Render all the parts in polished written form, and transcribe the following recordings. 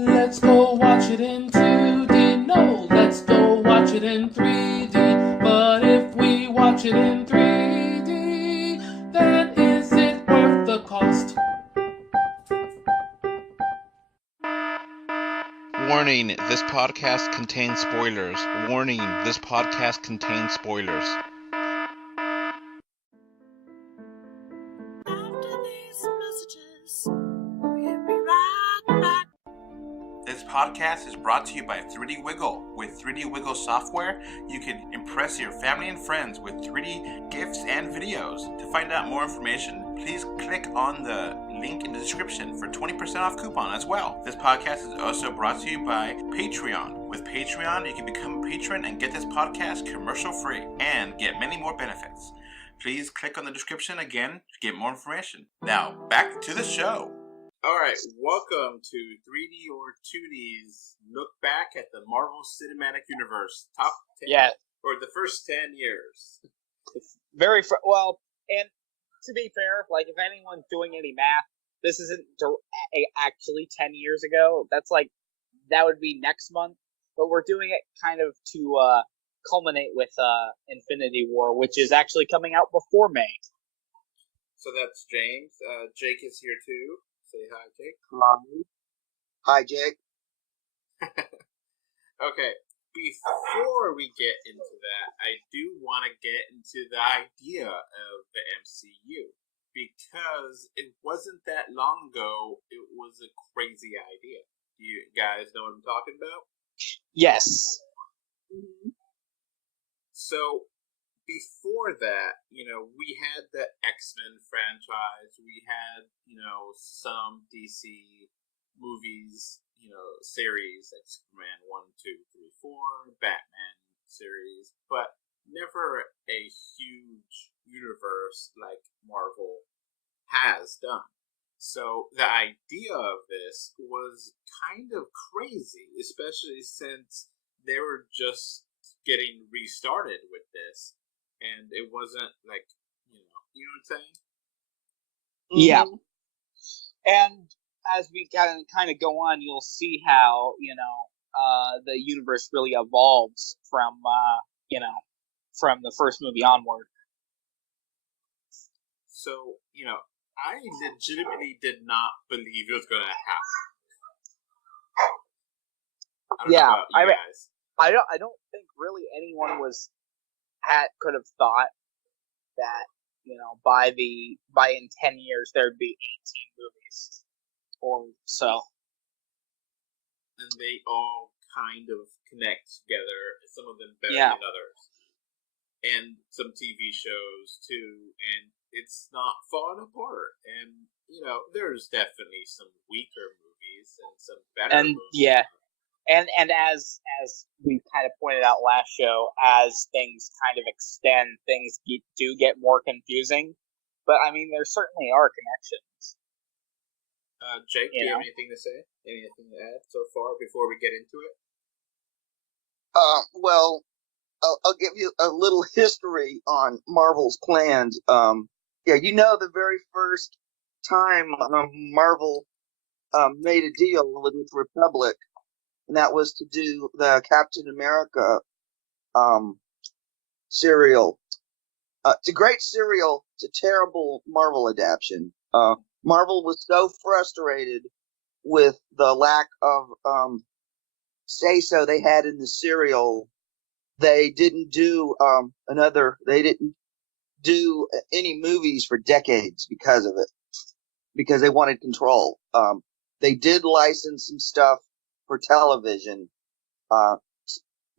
Let's go watch it in 2D. No, let's go watch it in 3D. But if we watch it in 3D, then is it worth the cost? Warning, this podcast contains spoilers. Warning, this podcast contains spoilers. After these messages, we'll be right back. This podcast is brought to you by 3D Wiggle. With 3D Wiggle software, you can impress your family and friends with 3D gifts and videos. To find out more information, please click on the link in the description for 20% off coupon as well. This podcast is also brought to you by Patreon. With Patreon, you can become a patron and get this podcast commercial free and get many more benefits. Please click on the description again to get more information. Now, back to the show. Alright, welcome to 3D or 2D's look back at the Marvel Cinematic Universe top 10, or the first 10 years. It's very well, and to be fair, like if anyone's doing any math, this isn't actually 10 years ago. That would be next month, but we're doing it kind of to culminate with Infinity War, which is actually coming out before May. So that's James. Jake is here too. Say hi, Jake. Hi, Jake. Okay, before we get into that, I do want to get into the idea of the MCU. Because it wasn't that long ago, it was a crazy idea. Do you guys know what I'm talking about? Yes. Mm-hmm. So, before that, we had the X-Men franchise, we had, some DC movies, series like Superman 1, 2, 3, 4, Batman series, but never a huge universe like Marvel has done. So the idea of this was kind of crazy, especially since they were just getting restarted with this. And it wasn't like, you know what I'm saying? Yeah. And as we kind of go on, you'll see how, the universe really evolves from the first movie onward. So, I legitimately did not believe it was going to happen. I don't think really anyone could have thought that, by in 10 years there'd be 18 movies or so. And they all kind of connect together, some of them better than others. And some TV shows too, and it's not falling apart. And, there's definitely some weaker movies and some better movies. Yeah. And as we kind of pointed out last show, as things kind of extend, things do get more confusing. But, I mean, there certainly are connections. Jake, do you have anything to say? Anything to add so far before we get into it? Well, I'll give you a little history on Marvel's plans. The very first time Marvel made a deal with Republic, and that was to do the Captain America serial. It's a great serial. It's a terrible Marvel adaptation. Marvel was so frustrated with the lack of say-so they had in the serial, they didn't do they didn't do any movies for decades because of it, because they wanted control. They did license some stuff for television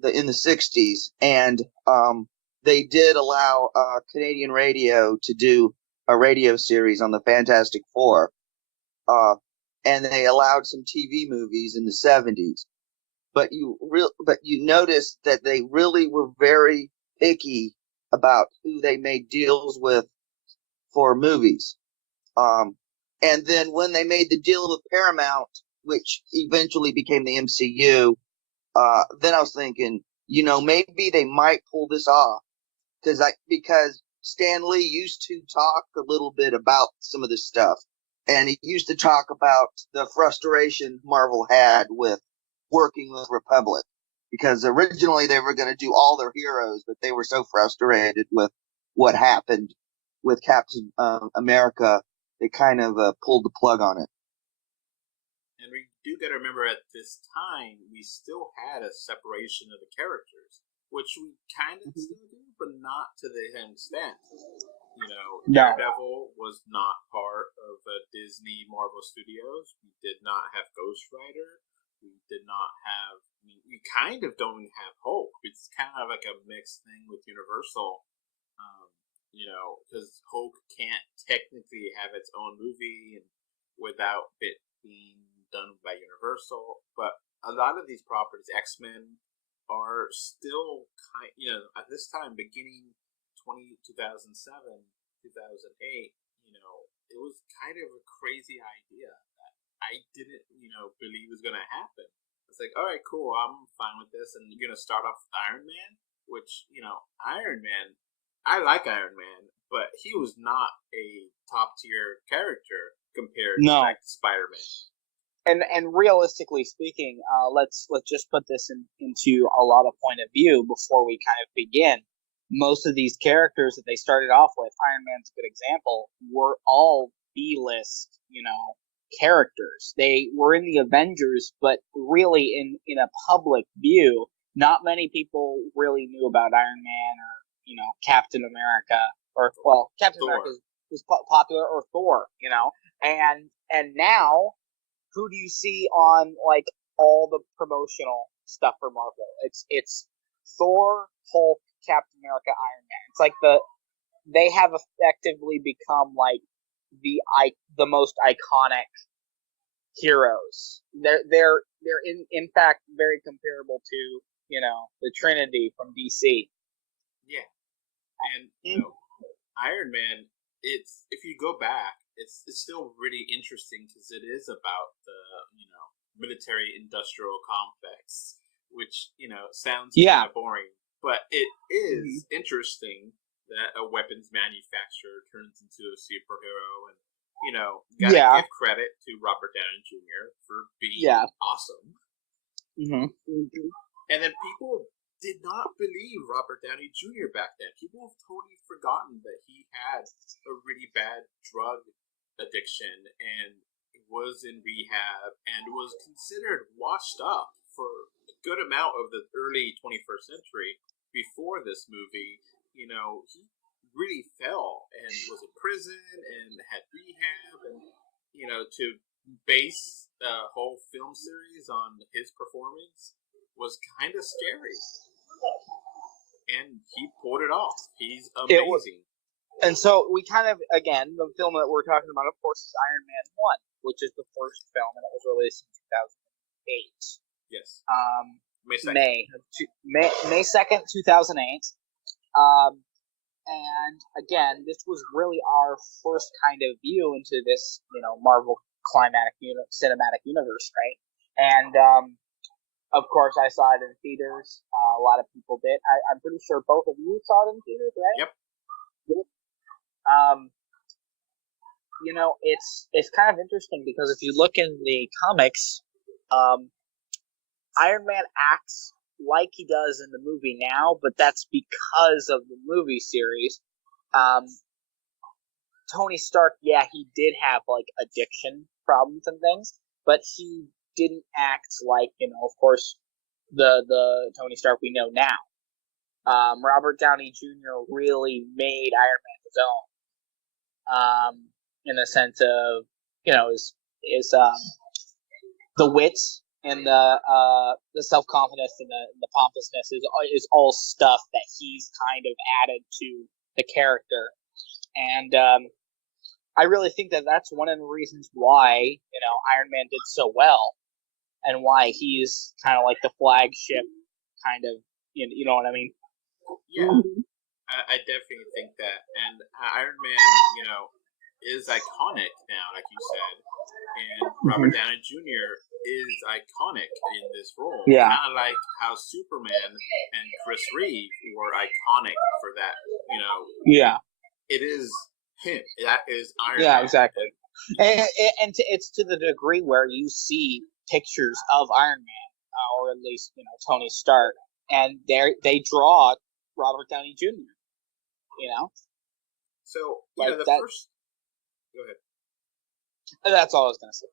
in the 60s, and they did allow Canadian radio to do a radio series on the Fantastic Four, and they allowed some TV movies in the 70s. But you notice that they really were very picky about who they made deals with for movies. And then when they made the deal with Paramount, which eventually became the MCU, then I was thinking, maybe they might pull this off. Because Stan Lee used to talk a little bit about some of this stuff. And he used to talk about the frustration Marvel had with working with Republic, because originally they were going to do all their heroes, but they were so frustrated with what happened with Captain America, they kind of pulled the plug on it. And we do got to remember at this time, we still had a separation of the characters, which we kind of still do, but not to the same extent. You know, No. Daredevil was not part of Disney Marvel Studios. We did not have Ghost Rider. We did not have. I mean, we kind of don't have Hulk. It's kind of like a mixed thing with Universal. You know, because Hulk can't technically have its own movie without it being done by Universal. But a lot of these properties, X-Men, are still at this time, beginning 2007, 2008, you know, it was kind of a crazy idea that I didn't, believe was going to happen. It's like, all right, cool, I'm fine with this. And you're going to start off with Iron Man, which, Iron Man, I like Iron Man, but he was not a top tier character compared to like Spider-Man. And realistically speaking, let's just put this into a lot of point of view before we kind of begin. Most of these characters that they started off with, Iron Man's a good example, were all B-list, characters. They were in the Avengers, but really in a public view, not many people really knew about Iron Man or, Captain America, or, well, Captain Thor. America was popular, or Thor, and now, who do you see on, like, all the promotional stuff for Marvel? It's Thor, Hulk, Captain America, Iron Man. It's like they have effectively become, like, the most iconic heroes. They're in fact very comparable to, the Trinity from DC. Yeah. And, Iron Man, if you go back, it's still really interesting because it is about the, military-industrial complex, which, sounds kind of boring. But it is interesting that a weapons manufacturer turns into a superhero. And, gotta give credit to Robert Downey Jr. for being awesome. Mm-hmm. And then people did not believe Robert Downey Jr. back then. People have totally forgotten that he had a really bad drug addiction and was in rehab and was considered washed up for a good amount of the early 21st century before this movie. He really fell and was in prison and had rehab, and to base the whole film series on his performance was kind of scary. And he pulled it off. He's amazing. And so we kind of, again, the film that we're talking about, of course, is Iron Man 1, which is the first film, and it was released in 2008. Yes. May 2nd, 2008. And again, this was really our first kind of view into this, Marvel cinematic universe, right? And, of course, I saw it in theaters. A lot of people did. I'm pretty sure both of you saw it in theaters, right? Yep. It's kind of interesting because if you look in the comics, Iron Man acts like he does in the movie now, but that's because of the movie series. Tony Stark, he did have, like, addiction problems and things, but he didn't act like, of course, the Tony Stark we know now. Robert Downey Jr. really made Iron Man his own, in the sense of, is the wits and the self-confidence and the pompousness is all stuff that he's kind of added to the character. And I really think that that's one of the reasons why, Iron Man did so well, and why he's kind of like the flagship kind of, you know what I mean? Yeah, I definitely think that. And Iron Man, is iconic now, like you said. And Robert Downey Jr. is iconic in this role. Yeah. Kind of like how Superman and Chris Reeve were iconic for that, Yeah. It is him. That is Iron Man. Yeah, exactly. It's to the degree where you see pictures of Iron Man, or at least Tony Stark, and they draw Robert Downey Jr. So Like the that. first. Go ahead. That's all I was gonna say.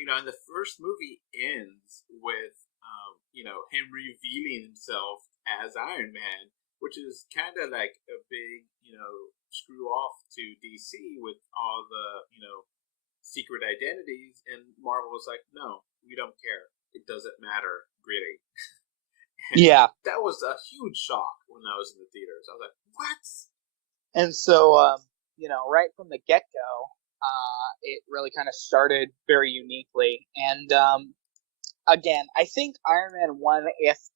And the first movie ends with him revealing himself as Iron Man, which is kind of like a big screw off to DC with all the secret identities, and Marvel was like, no, we don't care. It doesn't matter, really. Yeah. That was a huge shock when I was in the theaters. I was like, what? And so, right from the get-go, it really kind of started very uniquely. And, again, I think Iron Man 1,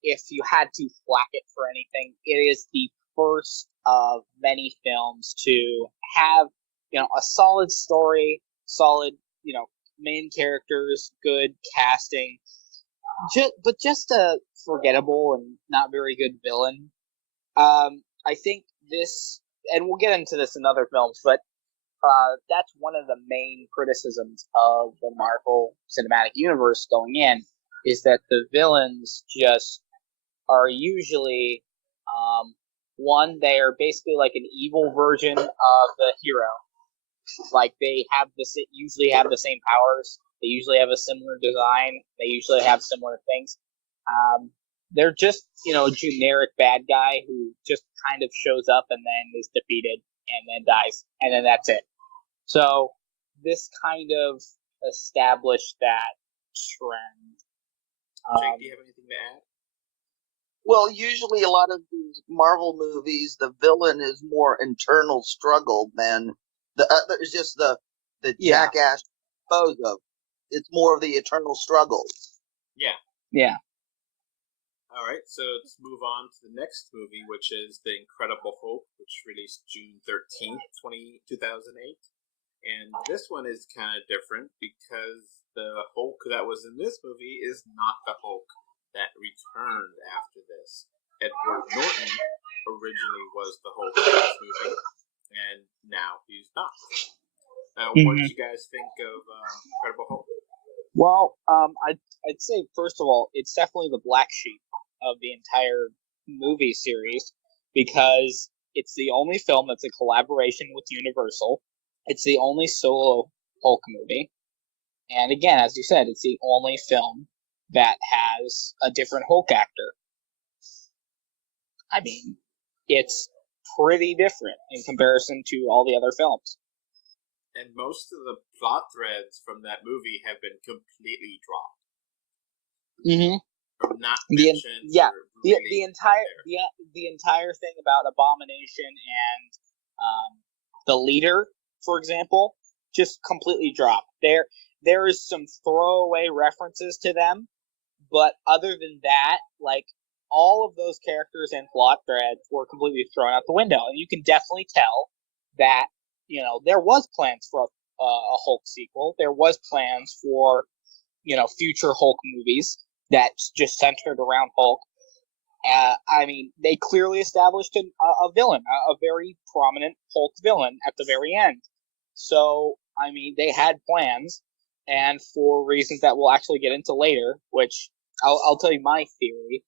if you had to flack it for anything, it is the first of many films to have, a solid story, solid, main characters, good casting, but just a forgettable and not very good villain. I think this, and we'll get into this in other films, but that's one of the main criticisms of the Marvel Cinematic Universe going in, is that the villains just are usually, one, they are basically like an evil version of the hero. Like they usually have the same powers. They usually have a similar design. They usually have similar things. They're just, a generic bad guy who just kind of shows up and then is defeated and then dies. And then that's it. So this kind of established that trend. Jake, do you have anything to add? Well, usually a lot of these Marvel movies, the villain is more internal struggle than the other. Is just the jackass pose of. It's more of the eternal struggle. Yeah. Yeah. All right, so let's move on to the next movie, which is The Incredible Hulk, which released June 13th, 2008. And this one is kind of different because the Hulk that was in this movie is not the Hulk that returned after this. Edward Norton originally was the Hulk in this movie, and now he's not. What did you guys think of Incredible Hulk? Well, I'd say, first of all, it's definitely the black sheep of the entire movie series, because it's the only film that's a collaboration with Universal. It's the only solo Hulk movie. And again, as you said, it's the only film that has a different Hulk actor. I mean, it's pretty different in comparison to all the other films. And most of the plot threads from that movie have been completely dropped. Mm-hmm. Or not mentioned. The entire thing about Abomination and the leader, for example, just completely dropped. There is some throwaway references to them, but other than that, like, all of those characters and plot threads were completely thrown out the window. And you can definitely tell that, there was plans for a Hulk sequel. There was plans for, future Hulk movies that just centered around Hulk. I mean, they clearly established a villain, a very prominent Hulk villain at the very end. So, I mean, they had plans, and for reasons that we'll actually get into later, which I'll tell you my theory,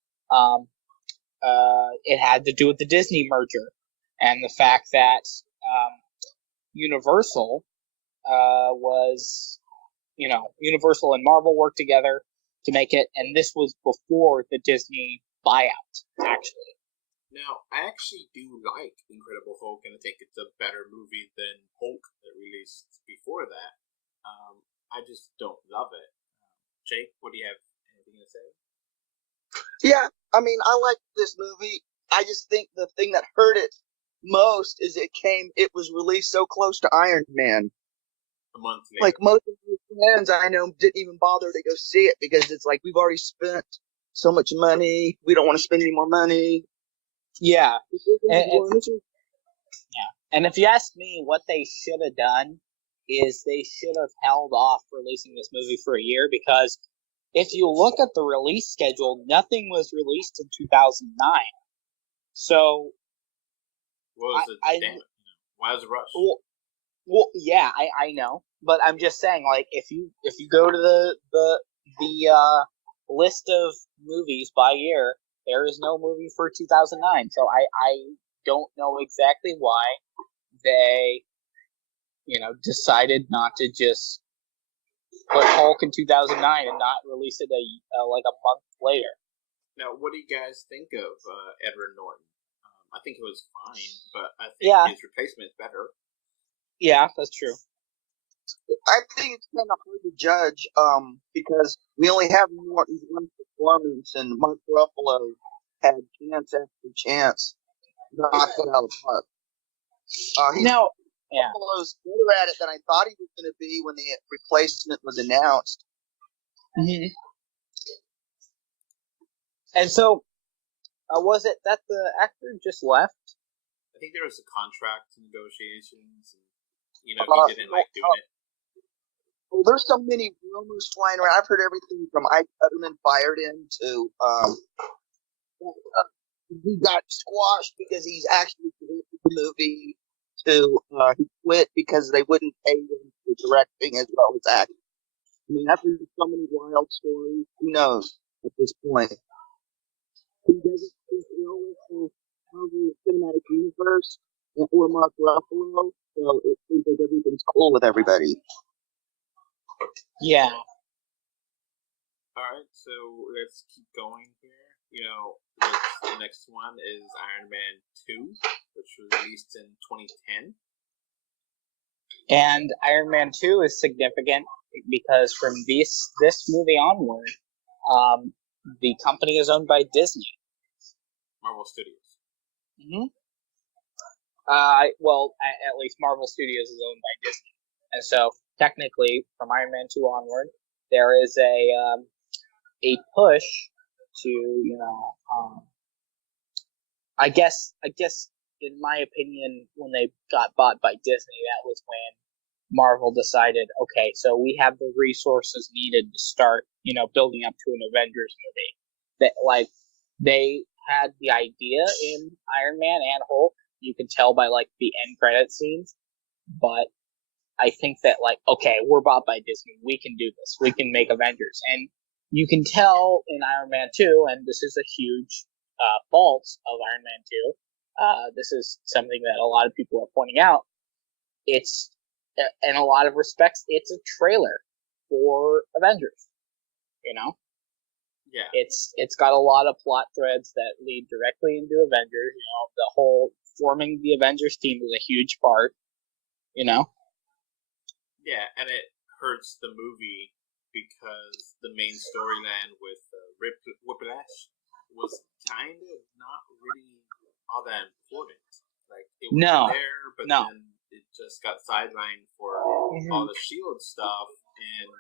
it had to do with the Disney merger and the fact that Universal was, Universal and Marvel worked together to make it, and this was before the Disney buyout, actually. Now, I actually do like Incredible Hulk, and I think it's a better movie than Hulk that released before that. I just don't love it. Jake, what do you have? Anything to say? Yeah, I mean, I like this movie. I just think the thing that hurt it most is it was released so close to Iron Man. A month later. Like, most of my friends I know didn't even bother to go see it because it's like, we've already spent so much money. We don't want to spend any more money. Yeah. And if you ask me, what they should have done is they should have held off releasing this movie for a year, because if you look at the release schedule, nothing was released in 2009. So, What was it? Why was it rushed? Well, yeah, I know. but I'm just saying, like, if you go to the list of movies by year, there is no movie for 2009. So I don't know exactly why they, decided not to just put Hulk in 2009 and not release it like a month later. Now, what do you guys think of Edward Norton? I think it was fine, but I think his replacement is better. Yeah, that's true. I think it's kind of hard to judge because we only have Norton's one performance, and Mark Ruffalo had chance after chance knocked it out of the park. Ruffalo's better at it than I thought he was going to be when the replacement was announced. Mm-hmm. And so, was it that the actor just left? I think there was a contract negotiations, and he didn't like doing it. Well, there's so many rumors flying around. I've heard everything from Ike Cutterman fired him to he got squashed because he's actually directed the movie to he quit because they wouldn't pay him for directing as well as acting. I mean, I've heard so many wild stories. Who knows at this point? He doesn't think with Marvel Cinematic Universe or Mark Ruffalo, so it seems like everything's cool with everybody. Yeah. Alright, so let's keep going here. The next one is Iron Man 2, which was released in 2010. And Iron Man 2 is significant because from this movie onward, the company is owned by Disney. Marvel Studios. Mm-hmm. Well, at least Marvel Studios is owned by Disney. And so, technically, from Iron Man 2 onward, there is a push to, I guess, in my opinion, when they got bought by Disney, that was when Marvel decided, okay, so we have the resources needed to start, building up to an Avengers movie. That, like, they had the idea in Iron Man and Hulk. You can tell by, like, the end credit scenes. But I think that, like, okay, we're bought by Disney. We can do this. We can make Avengers. And you can tell in Iron Man 2, and this is a huge fault of Iron Man 2. This is something that a lot of people are pointing out. It's, in a lot of respects, it's a trailer for Avengers. Yeah. It's got a lot of plot threads that lead directly into Avengers. The whole forming the Avengers team is a huge part. Yeah, and it hurts the movie because the main storyline with Whiplash was kind of not really all that important. Like, it was there, but then it just got sidelined for all the S.H.I.E.L.D. stuff, and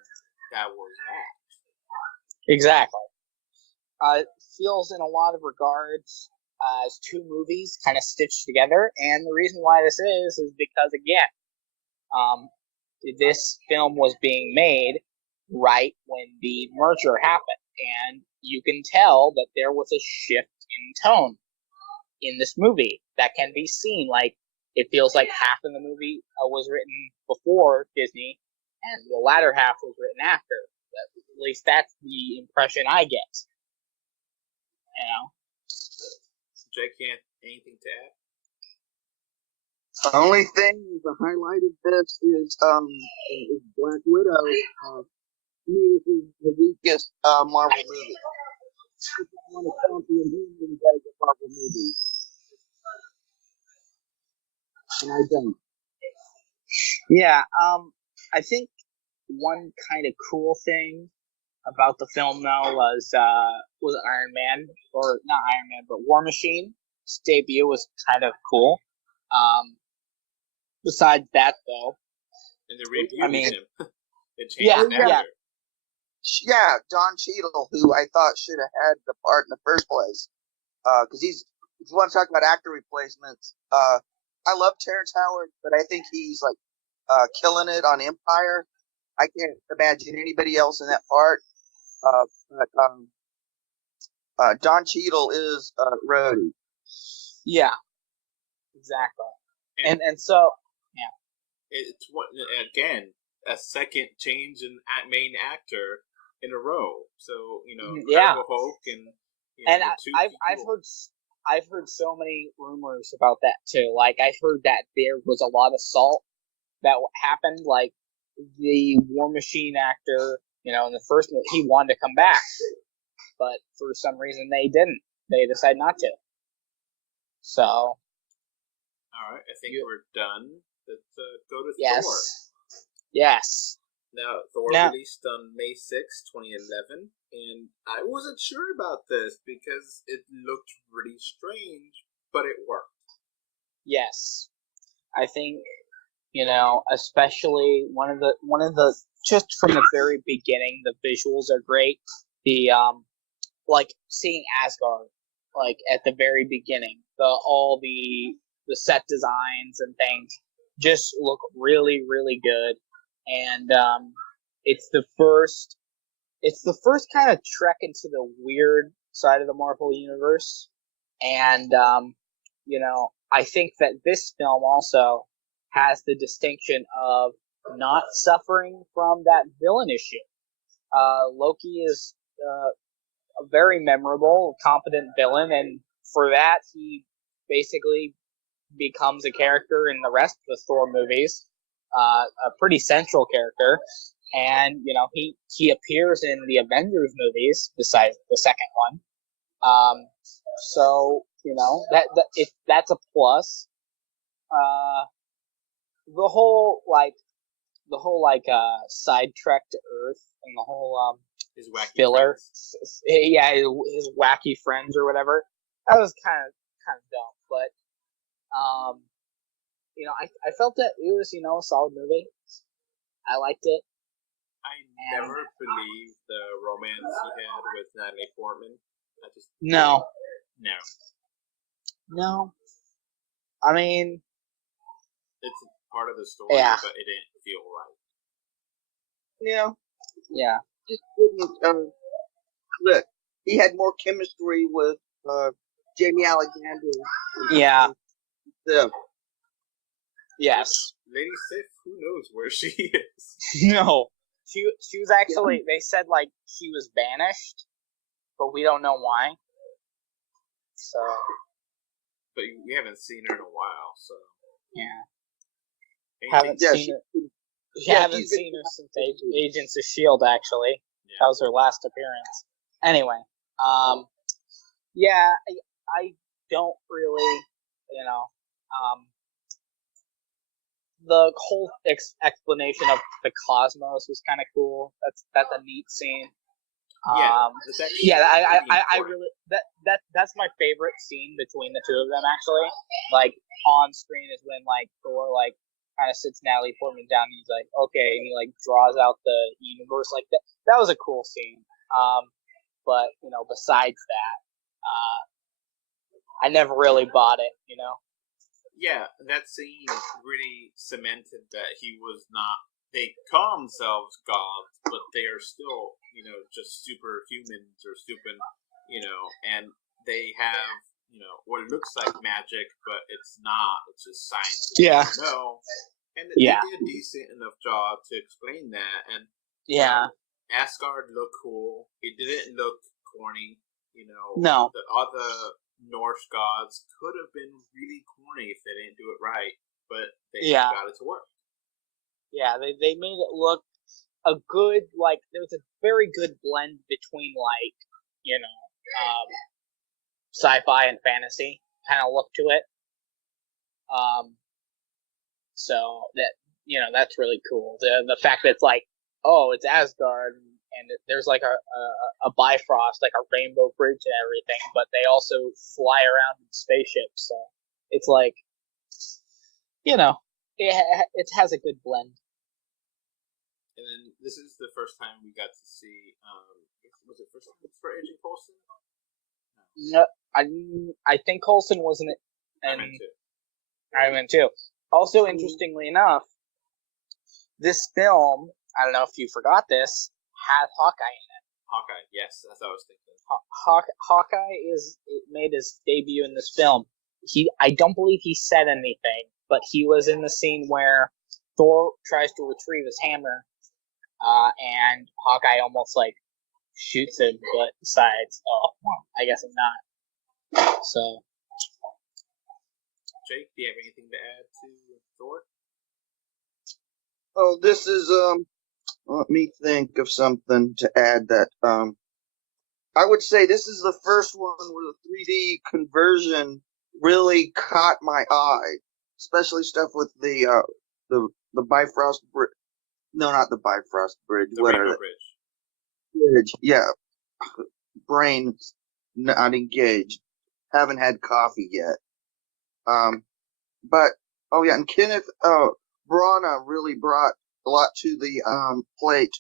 that was that. Exactly. It feels in a lot of regards as two movies kind of stitched together, and the reason why this is because, again, this film was being made right when the merger happened, and you can tell that there was a shift in tone in this movie that can be seen. Like, it feels like half of the movie was written before Disney, and the latter half was written after. At least that's the impression I get. Jake, anything to add? The only thing, the highlight of this is Black Widow. To me, this is the weakest Marvel movie. If you want to champion him, you gotta get Marvel movie. And I don't. Yeah, I think one kind of cool thing about the film, though, was Iron Man, or not Iron Man, but War Machine. His debut was kind of cool. Besides that, though, and the review, it changed. Yeah, Don Cheadle, who I thought should have had the part in the first place, because if you want to talk about actor replacements, I love Terrence Howard, but I think he's like killing it on Empire. I can't imagine anybody else in that part. But Don Cheadle is Rhodey. Yeah, exactly. And so, yeah. It's again, a second change in main actor in a row. So Yeah. Incredible Hulk and And the two I've heard so many rumors about that too. Like I heard that there was a lot of salt that happened. Like the War Machine actor, in the first movie, he wanted to come back, but for some reason they didn't. They decided not to. So. All right, I think we're done. Let's go to Yes. Thor. Yes. Now, Thor released on May 6, 2011, and I wasn't sure about this because it looked really strange, but it worked. Yes. I think, especially one of the just from the very beginning, the visuals are great. The like seeing Asgard, like at the very beginning, all the set designs and things just look really, really good. And it's the first kind of trek into the weird side of the Marvel universe. And I think that this film also has the distinction of not suffering from that villain issue. Loki is a very memorable, competent villain, and for that he basically becomes a character in the rest of the Thor movies, a pretty central character, and he appears in the Avengers movies besides the second one. So that's a plus. The whole side trek to Earth and the whole his wacky filler, friends. Yeah, his wacky friends or whatever. That was kind of dumb, but I felt that it was a solid movie. I liked it. I never believed the romance he had with Natalie Portman. No. No. I mean, it's part of the story, yeah. But it didn't feel right. Yeah. Just didn't click. He had more chemistry with Jamie Alexander. Yeah. Yeah. Yes. Lady Sif, who knows where she is? No. She was actually, they said, like, she was banished, but we don't know why. So. But we haven't seen her in a while, so. Yeah. Haven't seen her since Agents of S.H.I.E.L.D., actually. Yeah. That was her last appearance. Anyway. Yeah, I don't really, the whole explanation of the cosmos was kind of cool. That's a neat scene. I really that's my favorite scene between the two of them, actually. Like on screen is when like Thor like kind of sits Natalie Portman down and he's like, okay, and he like draws out the universe like that. That was a cool scene. But besides that, I never really bought it. Yeah, that scene really cemented that he was not. They call themselves gods, but they are still, just superhumans or stupid, and they have, what looks like magic, but it's not. It's just science. Yeah. And they did a decent enough job to explain that. And Asgard looked cool. It didn't look corny. No. The other Norse gods could have been really corny if they didn't do it right, but they got it to work. Yeah, they made it look a good, like, there was a very good blend between, like, sci-fi and fantasy kind of look to it. So that, that's really cool. The fact that it's like, oh, it's Asgard, and there's like a Bifrost, like a rainbow bridge and everything, but they also fly around in spaceships, so it's like, it has a good blend. And then this is the first time we got to see, was it first time for Agent Coulson? No, I think Coulson wasn't it. I meant too. Also, interestingly enough, this film, I don't know if you forgot this, has Hawkeye in it. Hawkeye, yes, that's what I was thinking. Hawkeye made his debut in this film. I don't believe he said anything, but he was in the scene where Thor tries to retrieve his hammer, and Hawkeye almost like shoots him, but decides, oh, well, I guess I'm not. So Jake, do you have anything to add to Thor? Oh, this is let me think of something to add that I would say this is the first one where the 3D conversion really caught my eye, especially stuff with the Bifrost bridge. No, not the Bifrost bridge. The Whatever. Rainbow Bridge. Bridge. Yeah. Brain not engaged. Haven't had coffee yet. But oh yeah, and Kenneth Branagh really brought a lot to the plate.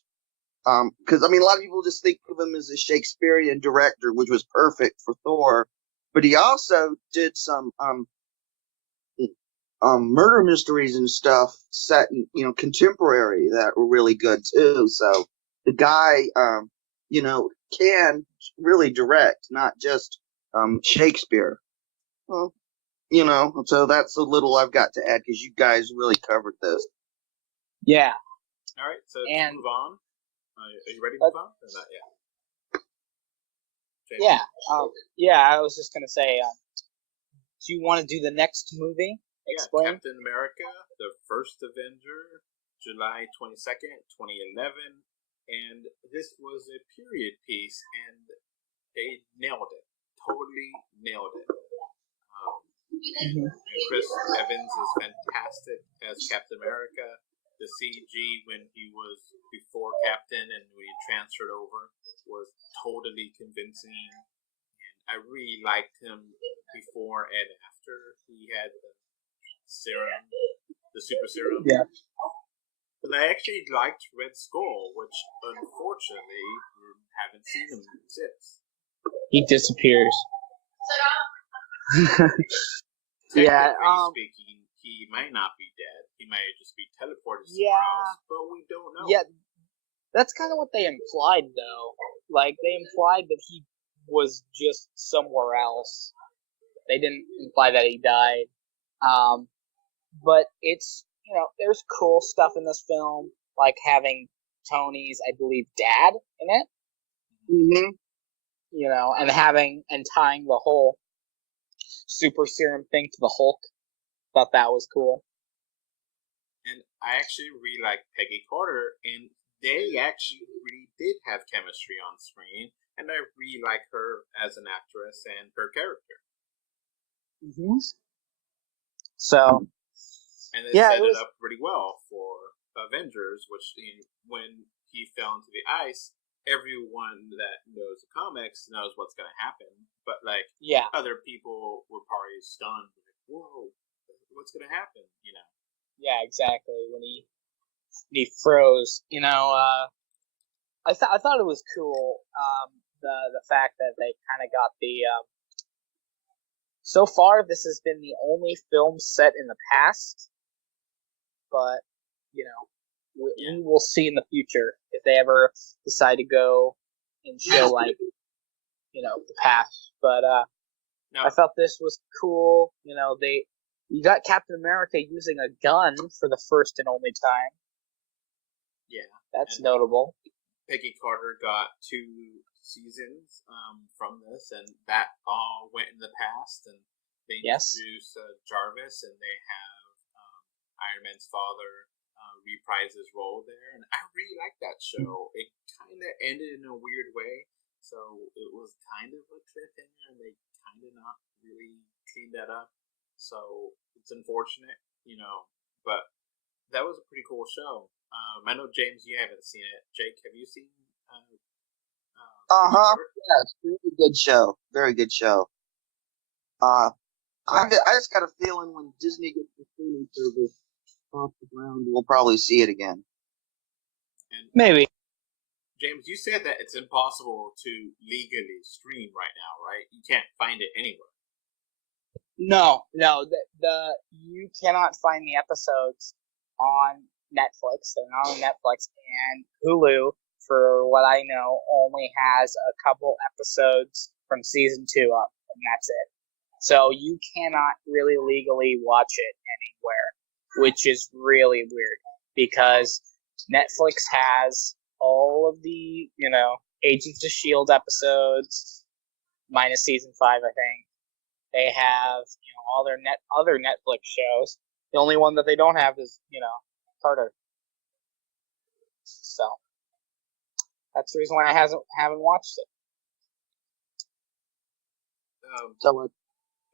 Because I mean, a lot of people just think of him as a Shakespearean director, which was perfect for Thor. But he also did some murder mysteries and stuff set in contemporary that were really good too. So the guy can really direct, not just Shakespeare. Well, so that's a little I've got to add because you guys really covered this. yeah, All right, so And- to move on. Are you ready to move on? Or not yet? James? yeah. I was just gonna say, do you want to do the next movie? Explain. Yeah, Captain America, the First Avenger, July 22nd, 2011. And this was a period piece, and they nailed it. Totally nailed it. And Chris Evans is fantastic as Captain America. The CG when he was before Captain and when he transferred over was totally convincing. And I really liked him before and after he had the serum, the super serum. Yeah. But I actually liked Red Skull, which unfortunately we haven't seen him since. He disappears. Yeah. Technically speaking, he might not be dead. He might just be teleported somewhere else, but we don't know. Yeah, that's kind of what they implied, though. Like, they implied that he was just somewhere else. They didn't imply that he died. But it's, there's cool stuff in this film, like having Tony's, I believe, dad in it. Mm-hmm. And tying the whole super serum thing to the Hulk. Thought that was cool. And I actually really like Peggy Carter, and they actually really did have chemistry on screen, and I really like her as an actress and her character. Mm-hmm. So, and it set it up pretty well for Avengers, which when he fell into the ice, everyone that knows the comics knows what's going to happen, but other people were probably stunned, like, whoa, what's going to happen, Yeah, exactly. When he froze, I thought it was cool. The fact that they kind of got the. So far, this has been the only film set in the past, but we will see in the future if they ever decide to go and show the past. But no. I thought this was cool. You got Captain America using a gun for the first and only time. Yeah. That's notable. Peggy Carter got 2 seasons from this, and that all went in the past, and they introduced Jarvis, and they have Iron Man's father reprise his role there, and I really liked that show. It kind of ended in a weird way, so it was kind of a cliffhanger, and they kind of not really cleaned that up. So it's unfortunate, but that was a pretty cool show. I know, James, you haven't seen it. Jake, have you seen? Yeah, it's a very good show. Very good show. I just got a feeling when Disney gets the streaming service off the ground, we'll probably see it again. And maybe. James, you said that it's impossible to legally stream right now, right? You can't find it anywhere. No. You cannot find the episodes on Netflix. They're not on Netflix, and Hulu, for what I know, only has a couple episodes from season 2 up, and that's it. So you cannot really legally watch it anywhere. which is really weird because Netflix has all of the, Agents of S.H.I.E.L.D. episodes, minus season 5, I think. They have, all their other Netflix shows. The only one that they don't have is, Carter. So that's the reason why I haven't watched it.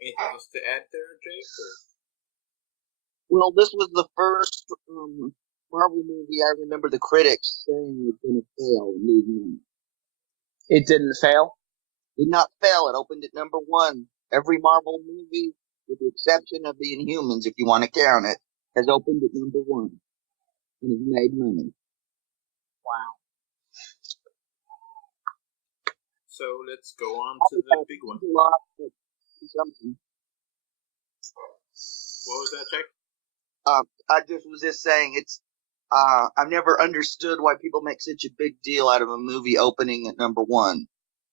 Anything else to add there, Jake? Well, this was the first Marvel movie I remember the critics saying was going to fail and lose money. It didn't fail? Did not fail. It opened at number 1. Every Marvel movie, with the exception of the Inhumans, if you want to count it, has opened at number 1 and has made money. Wow. So let's go on to the big one. What was that, Jake? I just was saying it's. I've never understood why people make such a big deal out of a movie opening at number 1,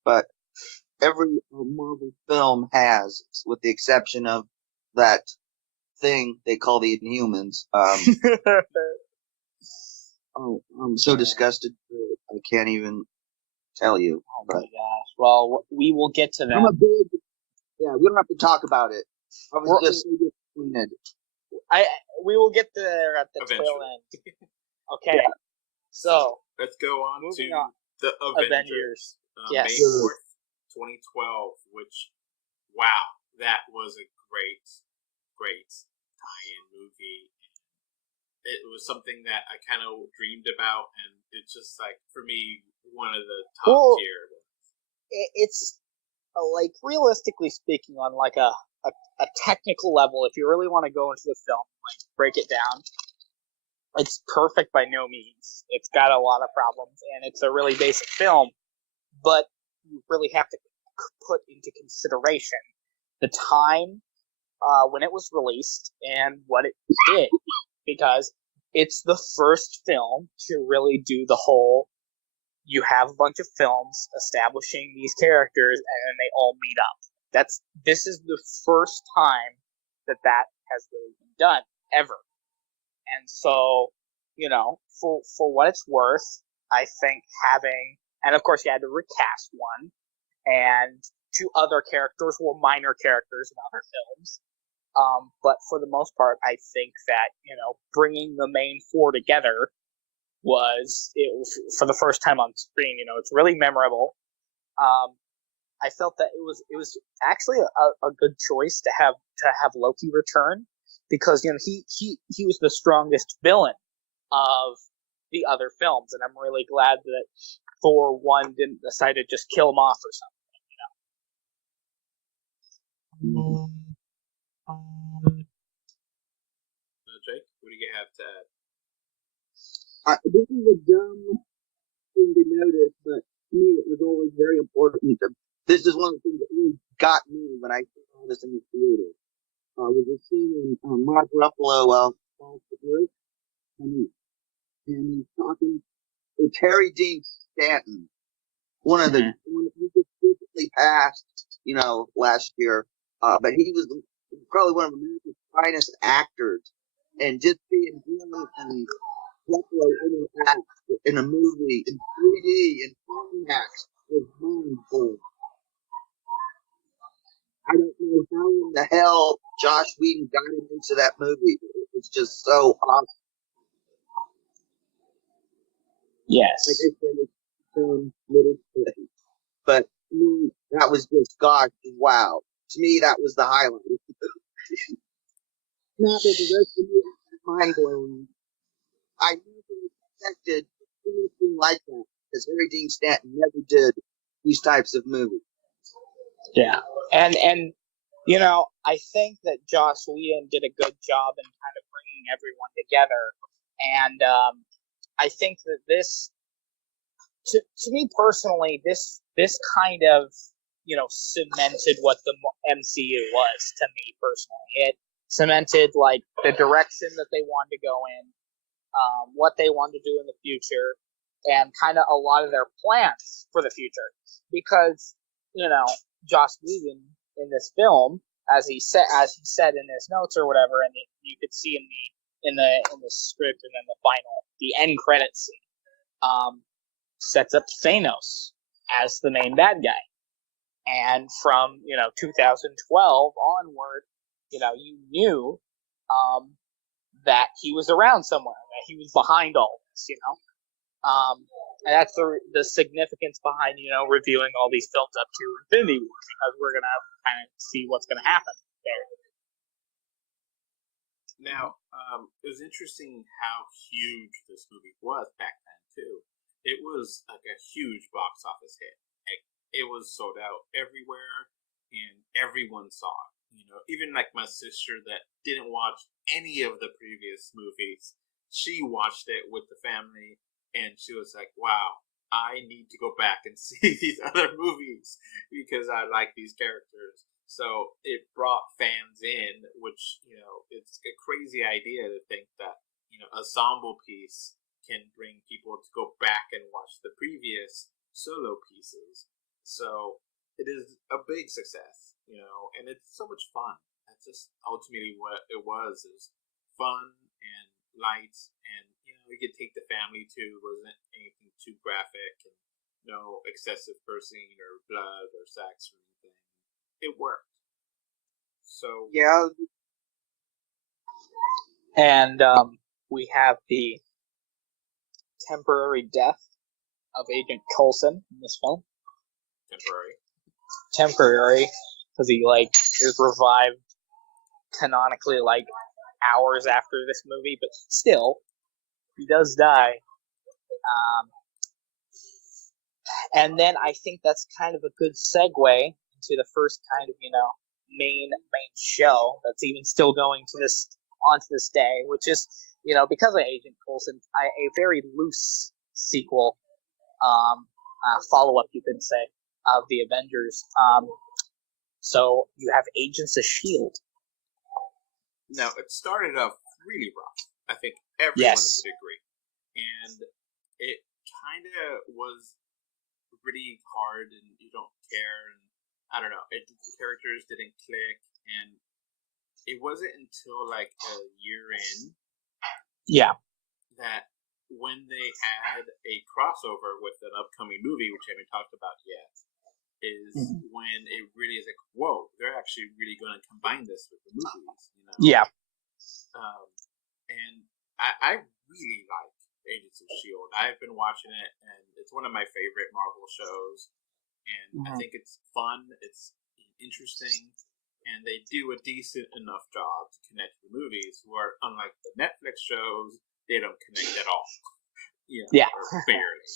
but every Marvel film has, with the exception of that thing they call the Inhumans. I'm so disgusted. I can't even tell you. Oh my gosh. Well, we will get to that. Yeah, we don't have to talk about it. I was just disappointed. We will get there at the tail end. Okay. Yeah. So let's go on to the Avengers. Yes. May 4th, 2012, which, wow, that was a great tie-in movie. It was something that I kind of dreamed about, and it's just like, for me, one of the top tier ones. It's like, realistically speaking, on like a technical level, if you really want to go into the film, like break it down, it's perfect by no means. It's got a lot of problems, and it's a really basic film, but you really have to put into consideration the time when it was released and what it did, because it's the first film to really do the whole, you have a bunch of films establishing these characters and then they all meet up. This is the first time that has really been done, ever. And so, for what it's worth, I think and of course you had to recast one, and 2 other characters were minor characters in other films. But for the most part, I think that, bringing the main 4 together was for the first time on screen, it's really memorable. I felt that it was actually a good choice to have Loki return, because, he was the strongest villain of the other films, and I'm really glad that Thor 1 didn't decide to just kill him off or something, Jake, what do you have to add? This is a dumb thing to notice, but to me it was always very important. This is one of the things that really got me when I saw this in the theater. Was a scene in Mark Ruffalo falls to earth, and he's talking to Terry Dean Stanton, one of the one who just recently passed, last year. But he was probably one of America's finest actors, and just seeing him and Ruffalo interact in a movie in 3D and IMAX was mind-blowing. I don't know how in the hell Josh Whedon got him into that movie. It's just so awesome. Yes. Like I said, it's some little thing. But to me, that was just, gosh, wow. To me, that was the highlight. Not that the rest of the movie was mind-blowing. I never expected anything like that, because Harry Dean Stanton never did these types of movies. Yeah. And I think that Joss Whedon did a good job in kind of bringing everyone together. And I think that this, to me personally, this kind of, cemented what the MCU was to me personally. It cemented, like, the direction that they wanted to go in, what they wanted to do in the future, and kind of a lot of their plans for the future. Because, Joss Whedon in this film, as he said in his notes or whatever, and you could see in in the script, and then the end credits scene sets up Thanos as the main bad guy. And from 2012 onward, you knew that he was around somewhere, that he was behind all this, and that's the significance behind reviewing all these films up to Infinity War, because we're gonna kind of see what's gonna happen there. Now, it was interesting how huge this movie was back then too. It was like a huge box office hit. It was sold out everywhere, and everyone saw it. Even like my sister that didn't watch any of the previous movies, she watched it with the family, and she was like, wow, I need to go back and see these other movies because I like these characters. So it brought fans in, which, it's a crazy idea to think that, ensemble piece can bring people to go back and watch the previous solo pieces. So it is a big success, and it's so much fun. That's just ultimately what it was. It was fun and light, and you could take the family to. Wasn't anything too graphic, and no excessive cursing or blood or sex or anything. It worked. So Yeah. And we have the temporary death of Agent Coulson in this film. Temporary, because he is revived canonically hours after this movie, but still, he does die. And then I think that's kind of a good segue into the first kind of main show that's even still going onto this day, which is because of Agent Coulson, a very loose sequel, follow up, you could say, of the Avengers. So you have Agents of S.H.I.E.L.D. Now, it started off really rough. I think everyone Yes. could agree. And it kind of was pretty hard, and you don't care, and I don't know, the characters didn't click, and it wasn't until a year in that when they had a crossover with an upcoming movie, which I haven't talked about yet, is when it really is whoa, they're actually really going to combine this with the movies, Yeah. And I really like Agents of S.H.I.E.L.D. I've been watching it, and it's one of my favorite Marvel shows, and I think it's fun, it's interesting, and they do a decent enough job to connect to the movies, where unlike the Netflix shows, they don't connect at all. Or barely.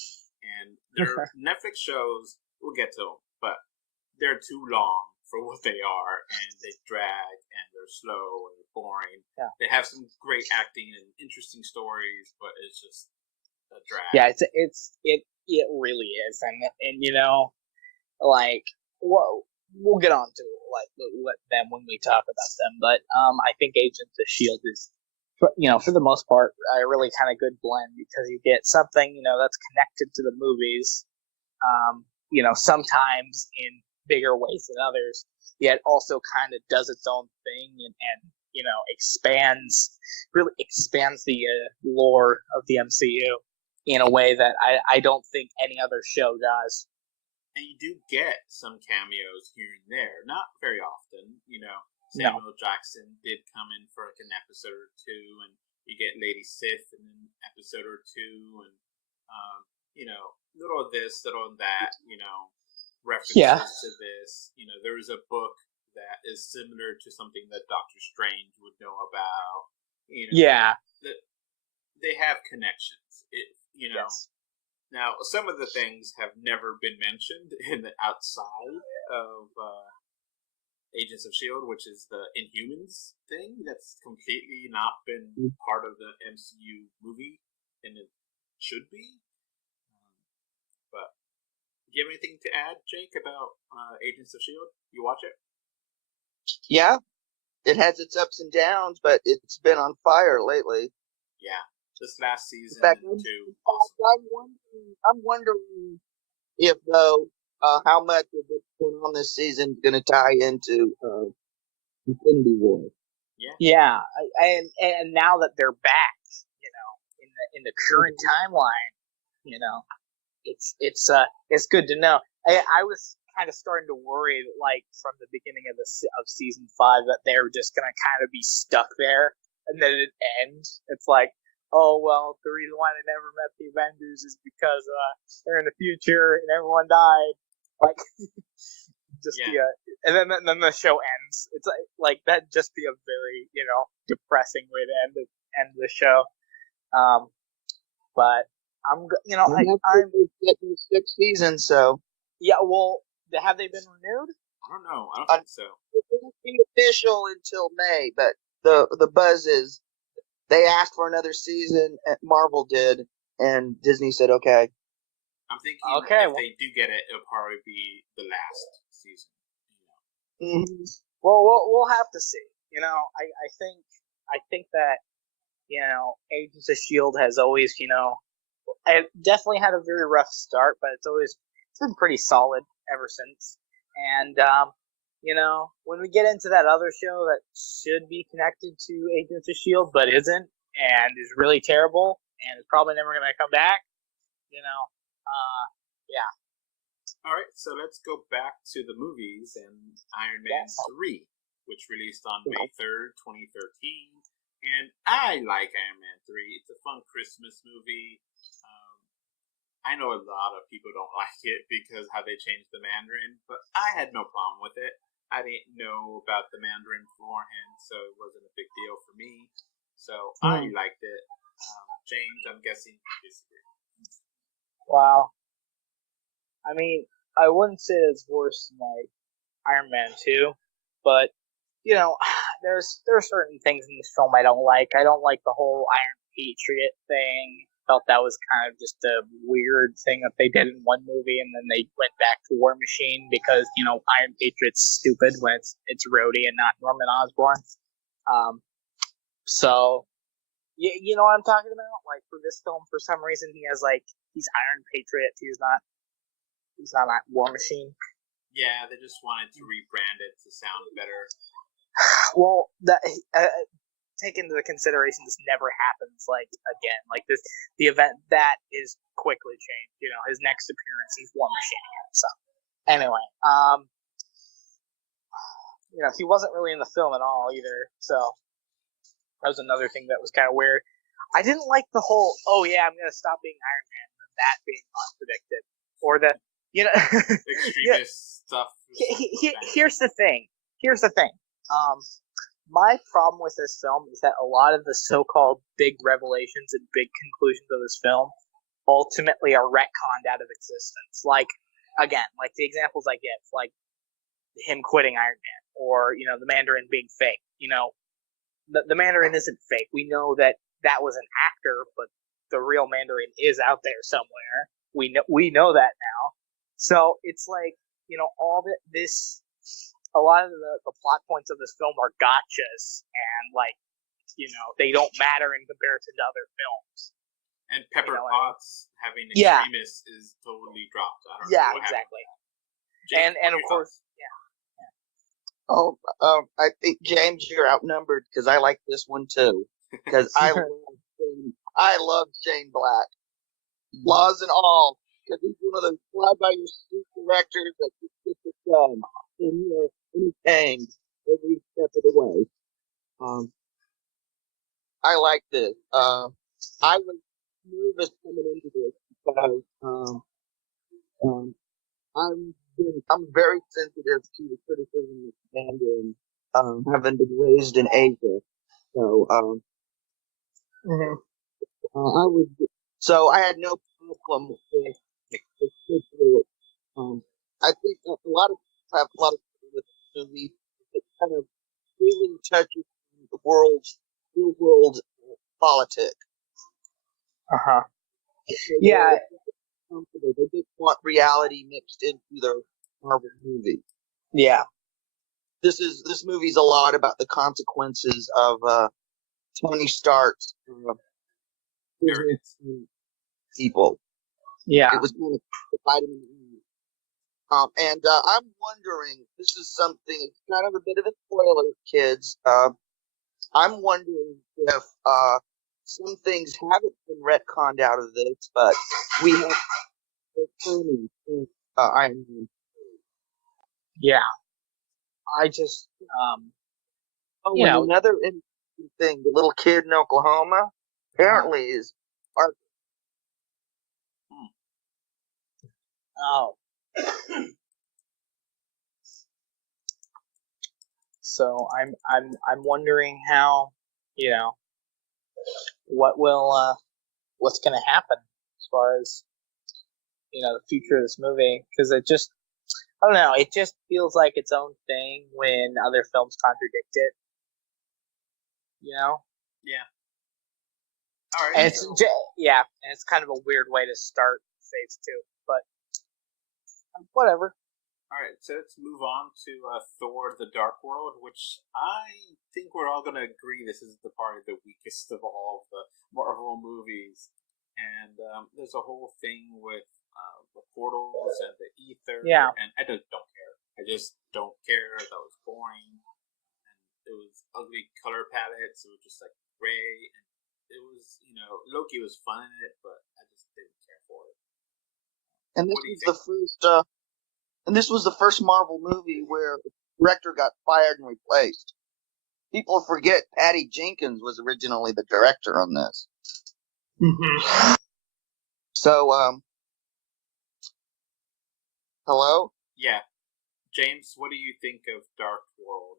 And their Netflix shows, we'll get to them, but they're too long for what they are, and they drag, and they're slow, and they're boring. Yeah. They have some great acting and interesting stories, but it's just a drag. Yeah, it really is, and we'll get on to them when we talk about them, but I think Agents of S.H.I.E.L.D. is, for the most part, a really kind of good blend, because you get something that's connected to the movies, sometimes in bigger ways than others, yet also kind of does its own thing and really expands the lore of the MCU in a way that I don't think any other show does. And you do get some cameos here and there, not very often. Samuel Jackson did come in for an episode or two, and you get Lady Sif in an episode or two, and little of this, little of that, references to this. There is a book that is similar to something that Doctor Strange would know about. They have connections. Yes. Now, some of the things have never been mentioned in the outside of Agents of S.H.I.E.L.D., which is the Inhumans thing. That's completely not been part of the MCU movie, and it should be. But do you have anything to add, Jake, about Agents of S.H.I.E.L.D.? You watch it? Yeah, it has its ups and downs, but it's been on fire lately. Yeah, this last season, In fact, too. I'm wondering if, though, how much of what's going on this season is going to tie into Infinity War. Yeah, and now that they're back, in the current timeline, it's good to know. I was kind of starting to worry that, like, from the beginning of season 5, that they're just gonna kind of be stuck there, and then it ends. It's like, oh well, the reason why they never met the Avengers is because they're in the future and everyone died. Like, just and then the show ends. It's like that'd just be a very depressing way to end the show. But I'm I'm getting the 6th season, so yeah. Well, have they been renewed? I don't know. I don't think so. It won't be official until May, but the buzz is they asked for another season. Marvel did, and Disney said okay. I'm thinking if they do get it, it'll probably be the last season. Mm-hmm. Well, we'll have to see. I think that Agents of S.H.I.E.L.D. has always it definitely had a very rough start, but it's been pretty solid ever since. And when we get into that other show that should be connected to Agents of S.H.I.E.L.D. but isn't, and is really terrible, and is probably never going to come back, yeah. Alright, so let's go back to the movies and Iron Man 3, which released on May 3rd, 2013. And I like Iron Man 3. It's a fun Christmas movie. I know a lot of people don't like it because how they changed the Mandarin, but I had no problem with it. I didn't know about the Mandarin beforehand, so it wasn't a big deal for me. So I liked it. James, I'm guessing you disagree. Wow. I mean, I wouldn't say it's worse than like Iron Man 2, but there's certain things in this film I don't like. I don't like the whole Iron Patriot thing. Felt that was kind of just a weird thing that they did in one movie, and then they went back to War Machine because Iron Patriot's stupid when it's Rhodey and not Norman Osborn. So you know what I'm talking about? Like, for this film, for some reason he's Iron Patriot. He's not War Machine. Yeah, they just wanted to rebrand it to sound better. Well, take into consideration this never happens again. Like this, the event that is quickly changed. His next appearance, he's War Machine again. So anyway, he wasn't really in the film at all either. So that was another thing that was kind of weird. I didn't like the whole, oh yeah, I'm gonna stop being Iron Man, and that being contradicted, or the extremist stuff. Here's the thing. My problem with this film is that a lot of the so-called big revelations and big conclusions of this film ultimately are retconned out of existence. Like, again, like the examples I give, like him quitting Iron Man, or the Mandarin being fake. The Mandarin isn't fake. We know that was an actor, but the real Mandarin is out there somewhere. We know that now. So it's like, all this, a lot of the plot points of this film are gotchas, and they don't matter in comparison to other films. And Pepper Potts having extremists is totally dropped. I don't know what exactly. James, and of course, Oh, I think, James, you're outnumbered because I like this one too. Because I love Shane Black, flaws and all. Because he's one of those fly-by-your-seat directors that just gets it done, and he's hanged every step of the way. I like this. I was nervous coming into this because I'm very sensitive to the criticism of Mandarin, having been raised in Asia. So, I had no problem with this. I think a lot of people have a lot of trouble with this movie. It kind of really touches the real world politics. Yeah. They didn't want reality mixed into their Marvel movie. Yeah. This movie's a lot about the consequences of Tony Stark's people. Yeah. It was kind of dividing in the and I'm wondering, this is something, it's kind of a bit of a spoiler, kids. I'm wondering if some things haven't been retconned out of this, but we have Tony Iron Man. Yeah. I just, Oh, you and know, another interesting thing, the little kid in Oklahoma apparently is our oh. So I'm wondering how, you know, what's going to happen as far as, you know, the future of this movie, because I don't know, it just feels like its own thing when other films contradict it, you know? Yeah. All right. And it's and it's kind of a weird way to start phase 2, but whatever. All right, so let's move on to Thor: The Dark World, which I think we're all going to agree this is probably the weakest of all of the Marvel movies. And there's a whole thing with the portals and the ether. Yeah. And I don't care. I just don't care. That was boring. And it was ugly color palettes. It was just like gray. And it was, Loki was fun in it, but I just didn't care for it. And this was the first Marvel movie where the director got fired and replaced. People forget Patty Jenkins was originally the director on this. Mm-hmm. So, hello? Yeah. James, what do you think of Dark World?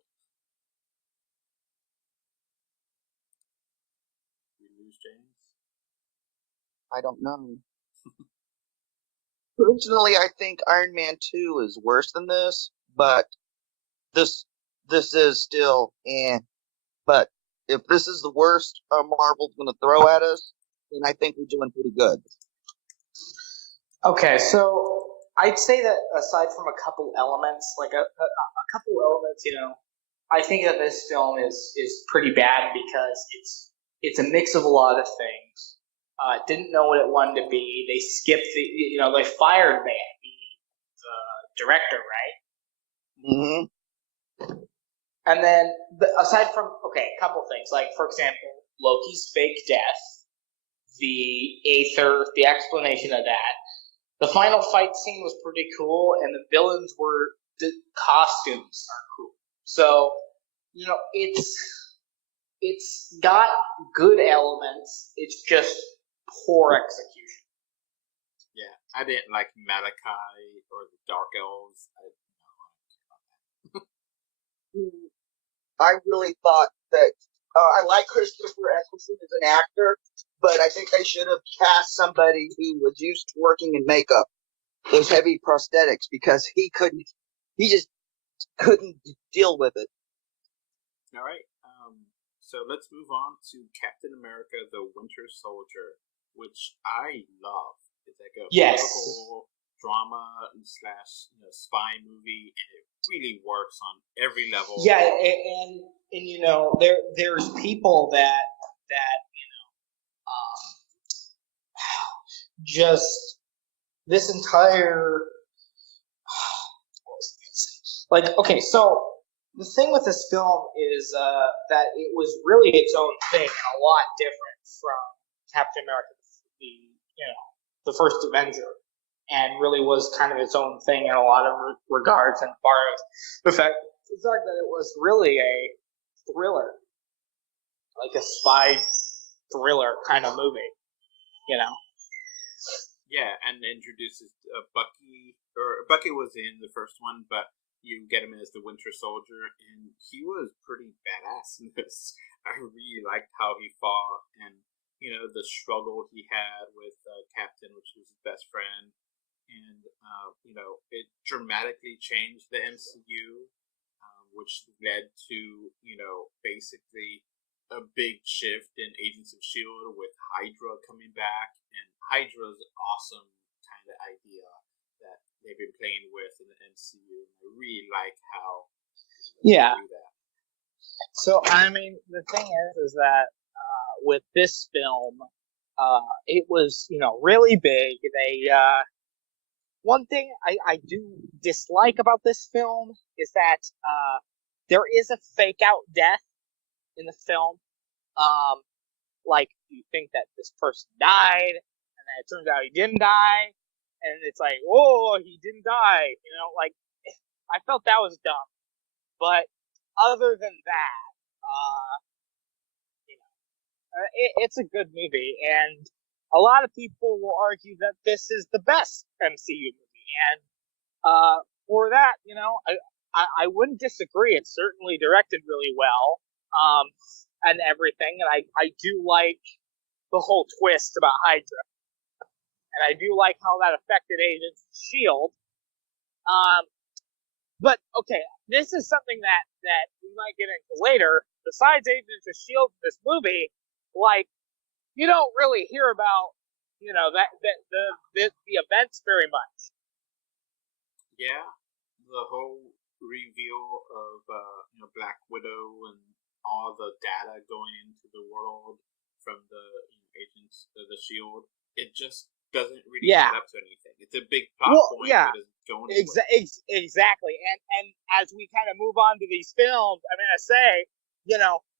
You lose James? I don't know. Originally, I think Iron Man 2 is worse than this, but this is still But if this is the worst Marvel's going to throw at us, then I think we're doing pretty good. Okay, so I'd say that aside from a couple elements, like a couple elements, I think that this film is pretty bad because it's a mix of a lot of things. Didn't know what it wanted to be. They skipped they fired the director, right? Mm-hmm. And then, aside from, a couple things. Like, for example, Loki's fake death, the Aether, the explanation of that. The final fight scene was pretty cool, and the the costumes are cool. So, it's got good elements. It's just poor execution. Yeah, I didn't like Malachi or the Dark Elves. I really thought that I like Christopher Eccleston as an actor, but I think they should have cast somebody who was used to working in makeup, those heavy prosthetics, because he just couldn't deal with it. All right. So let's move on to Captain America: The Winter Soldier, which I love. It's like a political drama / spy movie, and it really works on every level. Yeah, and there's people that just this entire so the thing with this film is that it was really its own thing and a lot different from Captain America, the first Avenger, and really was kind of its own thing in a lot of regards, and far as the fact that it was really a thriller, like a spy thriller kind of movie, Yeah, and introduces Bucky. Bucky was in the first one, but you get him as the Winter Soldier, and he was pretty badass in this. I really liked how he fought, and the struggle he had with Captain, which was his best friend, and it dramatically changed the MCU, which led to basically a big shift in Agents of S.H.I.E.L.D. with Hydra coming back, and Hydra's awesome kind of idea that they've been playing with in the MCU. I really like how they do that. So, I mean, the thing is that with this film, it was, really big. They, one thing I do dislike about this film is that there is a fake out death in the film. Like, you think that this person died, and then it turns out he didn't die, and it's like, whoa, he didn't die. Like, I felt that was dumb. But other than that, it's a good movie, and a lot of people will argue that this is the best MCU movie, and for that, I wouldn't disagree. It's certainly directed really well, and everything, and I do like the whole twist about Hydra, and I do like how that affected Agents of S.H.I.E.L.D. But okay, this is something that we might get into later. Besides Agents of S.H.I.E.L.D. in this movie, like, you don't really hear about, the events very much. Yeah, the whole reveal of Black Widow and all the data going into the world from the agents of the S.H.I.E.L.D. It just doesn't really add up to anything. It's a big plot point that isn't going anywhere. Exactly. And as we kind of move on to these films, I'm going to say,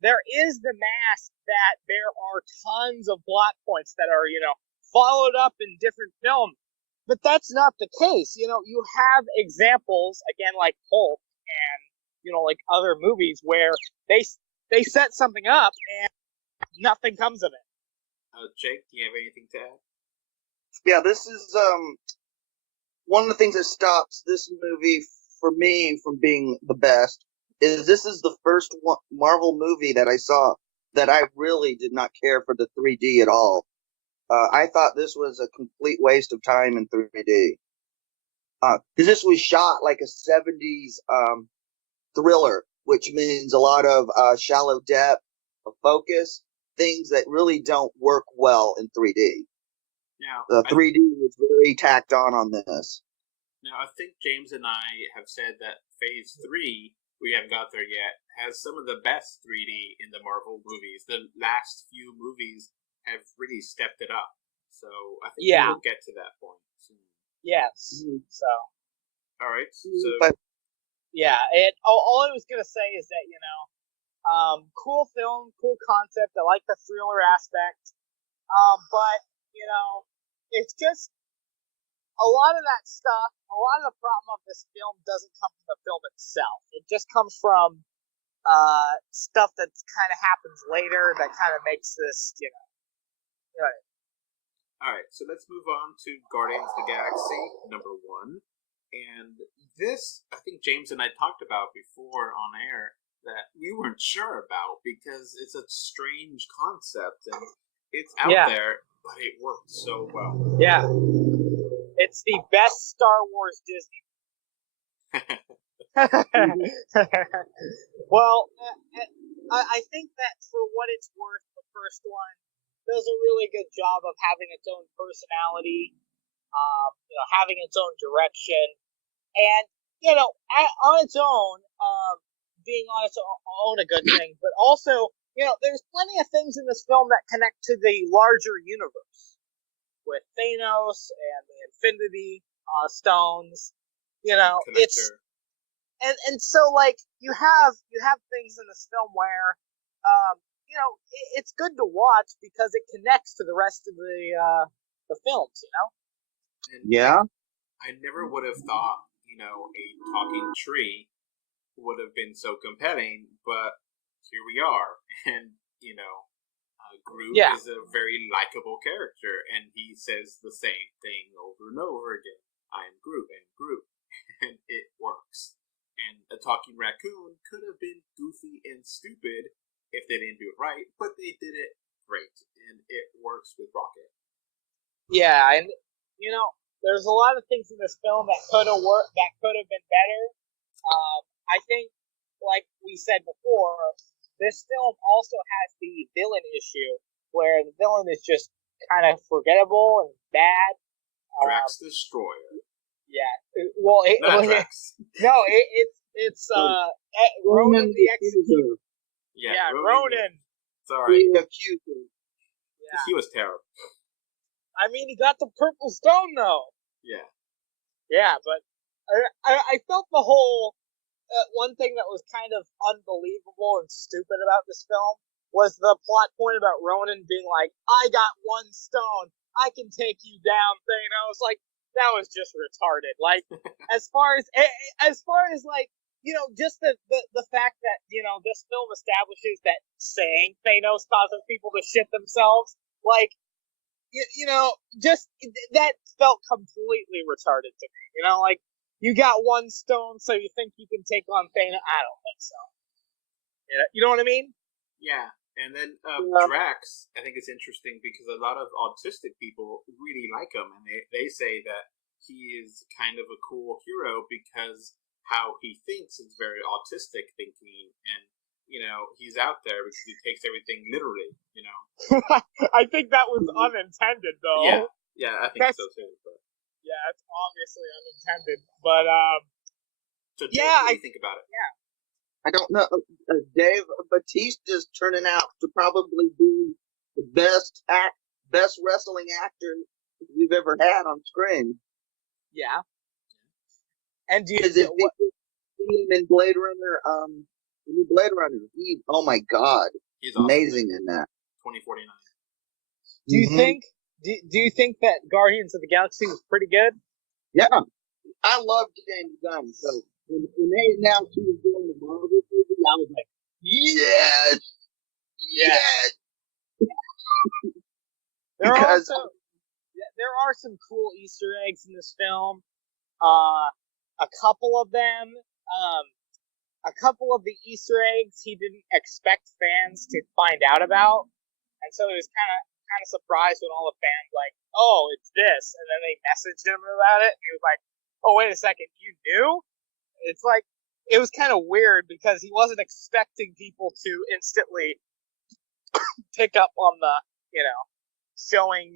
there is the mask that there are tons of plot points that are, followed up in different films. But that's not the case. You have examples, again, like Hulk and, like other movies where they set something up and nothing comes of it. Jake, do you have anything to add? Yeah, this is one of the things that stops this movie for me from being the best is this is the first Marvel movie that I saw that I really did not care for the 3D at all. I thought this was a complete waste of time in 3D. Because this was shot like a 70s thriller, which means a lot of shallow depth of focus, things that really don't work well in 3D. Now, the 3D was very tacked on this. Now, I think James and I have said that Phase 3, we haven't got there yet, has some of the best 3D in the Marvel movies. The last few movies have really stepped it up. So I think we'll get to that point soon. Yes. So. All right. So. Yeah. All I was going to say is that, cool film, cool concept. I like the thriller aspect. But, it's just a lot of that stuff, a lot of the problem of this film doesn't come from the film itself. It just comes from stuff that kind of happens later that kind of makes this, All right, so let's move on to Guardians of the Galaxy #1. And this, I think James and I talked about before on air, that we weren't sure about because it's a strange concept and it's out there, but it worked so well. Yeah. It's the best Star Wars Disney. Well, I think that for what it's worth, the first one does a really good job of having its own personality, having its own direction, and, on its own, being on its own a good thing, but also, there's plenty of things in this film that connect to the larger universe, with Thanos and the Infinity Stones, it's, and so, like, you have things in this film where, it's good to watch because it connects to the rest of the films, And I never would have thought, a talking tree would have been so compelling, but here we are. And, Groot is a very likable character, and he says the same thing over and over again. I am Groot, and it works. And a talking raccoon could have been goofy and stupid if they didn't do it right, but they did it great, and it works with Rocket. Yeah, and, there's a lot of things in this film that could have worked, that could have been better. I think, like we said before, this film also has the villain issue, where the villain is just kind of forgettable and bad. Drax Destroyer. Yeah. Well, Not Drax. No, it's Ronan the Executioner. Yeah, Ronan. It's alright. The Accuser. Yeah. He was terrible. I mean, he got the purple stone, though. Yeah. Yeah, but I felt the whole one thing that was kind of unbelievable and stupid about this film was the plot point about Ronan being like, I got one stone, I can take you down thing. I was like, that was just retarded. Like, as far as like, just the fact that, this film establishes that saying Thanos causes people to shit themselves, like, just that felt completely retarded to me. Like, you got one stone, so you think you can take on Thanos? I don't think so. You know what I mean? Yeah. And then Drax, I think it's interesting because a lot of autistic people really like him, and they say that he is kind of a cool hero because how he thinks is very autistic thinking, and he's out there because he takes everything literally. I think that was unintended, though. Yeah, I think so too. But... Yeah, it's obviously unintended, but so Jake, what do you think about it? Yeah. I don't know. Dave Bautista's turning out to probably be the best wrestling actor we've ever had on screen. Yeah. And do you see him in Blade Runner? Blade Runner. Oh my God, he's amazing awesome. In that. 2049. Do you think? Do you think that Guardians of the Galaxy was pretty good? Yeah, I loved James Gunn. So when they announced he was doing the Marvel movie, I was like, yes. There are some cool Easter eggs in this film. A couple of them, a couple of the Easter eggs he didn't expect fans to find out about, and so he was kind of surprised when all the fans like, oh, it's this, and then they messaged him about it, and he was like, oh, wait a second, you knew? It's like, it was kind of weird because he wasn't expecting people to instantly pick up on the, showing,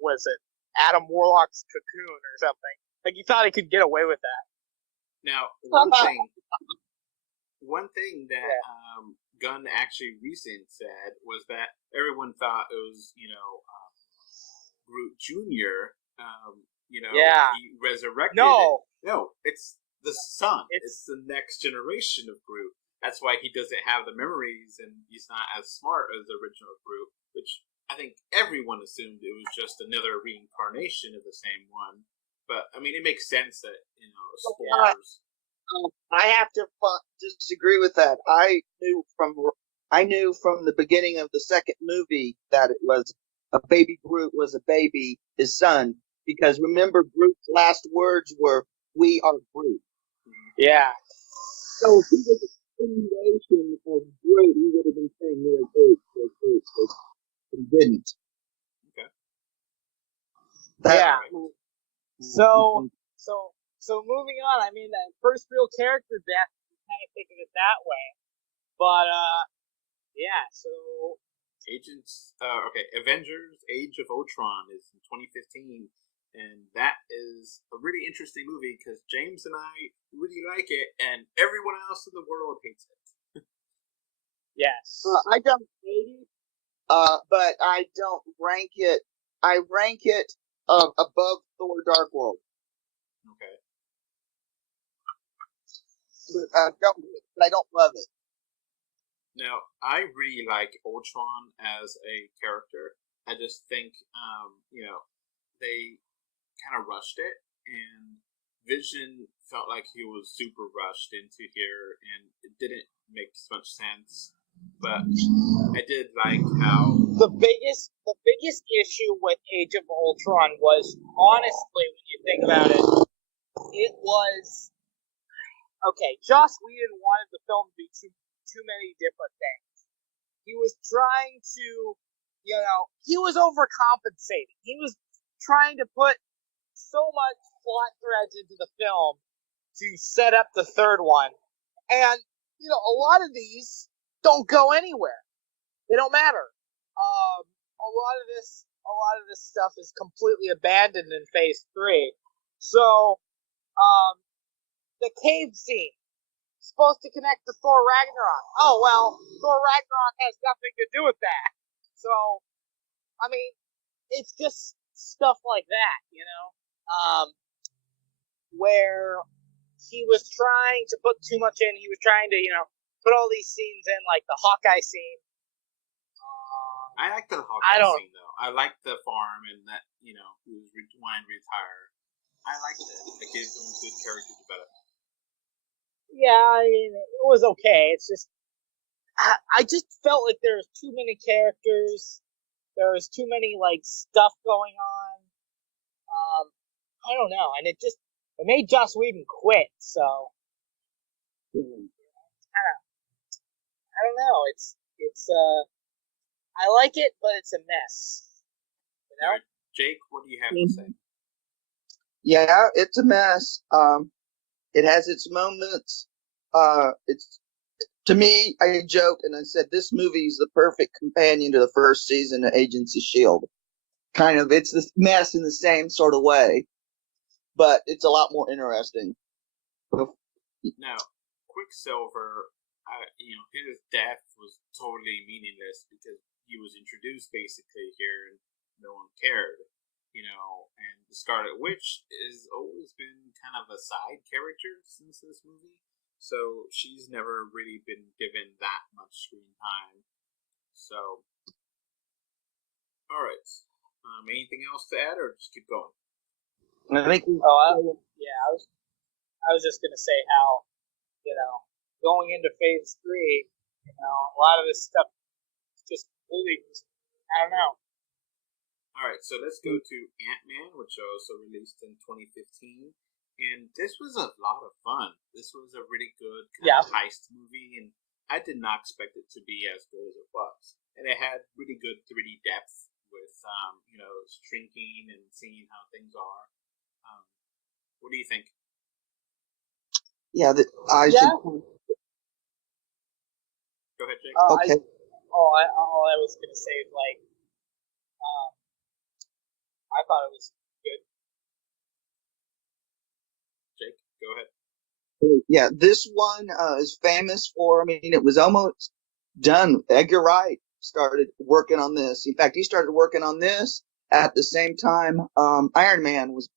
was it Adam Warlock's cocoon or something? Like, he thought he could get away with that. Now, one thing that Gunn actually recently said was that everyone thought it was, Groot Jr., he resurrected it. No, it's the son. It's the next generation of Groot. That's why he doesn't have the memories and he's not as smart as the original Groot, which I think everyone assumed it was just another reincarnation of the same one. But, I mean, it makes sense that, spores... I have to disagree with that. I knew from the beginning of the second movie that it was a baby Groot was a baby, his son, because remember Groot's last words were, "We are Groot." Yeah. So if he was a continuation of Groot, he would have been saying, "We are Groot, we are Groot." He didn't. Okay. Yeah. So moving on, I mean, that first real character death, you kind of think of it that way. But, yeah, so... Avengers Age of Ultron is in 2015, and that is a really interesting movie because James and I really like it, and everyone else in the world hates it. Yes. I don't hate it, but I don't rank it. I rank it above Thor Dark World. Okay. But I don't love it. Now, I really like Ultron as a character. I just think, they kind of rushed it, and Vision felt like he was super rushed into here, and it didn't make much sense. But I did like how the biggest issue with Age of Ultron was, honestly, when you think about it, it was. Okay, Joss Whedon wanted the film to be too many different things. He was trying to, he was overcompensating. He was trying to put so much plot threads into the film to set up the third one. And, a lot of these don't go anywhere. They don't matter. A lot of this stuff is completely abandoned in Phase 3. So, the cave scene supposed to connect to Thor Ragnarok. Oh, well, Thor Ragnarok has nothing to do with that. So, I mean, it's just stuff like that, where he was trying to put too much in. He was trying to, put all these scenes in, like the Hawkeye scene. I like the Hawkeye scene, though. I like the farm and that, he was wanting to retire. I liked it. It gives him good character development. Yeah, I mean, it was okay. It's just, I just felt like there was too many characters. There was too many, like, stuff going on. I don't know. And it made Joss Whedon quit, so. I don't know. It's, I like it, but it's a mess. Right. Jake, what do you have to say? Yeah, it's a mess. It has its moments. It's, to me, I joke and I said this movie is the perfect companion to the first season of Agents of S.H.I.E.L.D. Kind of, it's this mess in the same sort of way, but it's a lot more interesting. Now, Quicksilver, his death was totally meaningless because he was introduced basically here and no one cared, and the Scarlet Witch has always been kind of a side character since this movie, so she's never really been given that much screen time. So, alright. Anything else to add, or just keep going? I think. I was just gonna say how, going into Phase 3, a lot of this stuff just really, I don't know. Alright, so let's go to Ant-Man, which also released in 2015. And this was a lot of fun. This was a really good kind of heist movie, and I did not expect it to be as good as it was. And it had really good 3D depth with, shrinking and seeing how things are. What do you think? Yeah, Should... Go ahead, Jake. Okay. All I was going to say is, like, I thought it was good. Jake, go ahead. Yeah, this one is famous for, it was almost done. Edgar Wright started working on this. In fact, he started working on this at the same time Iron Man was,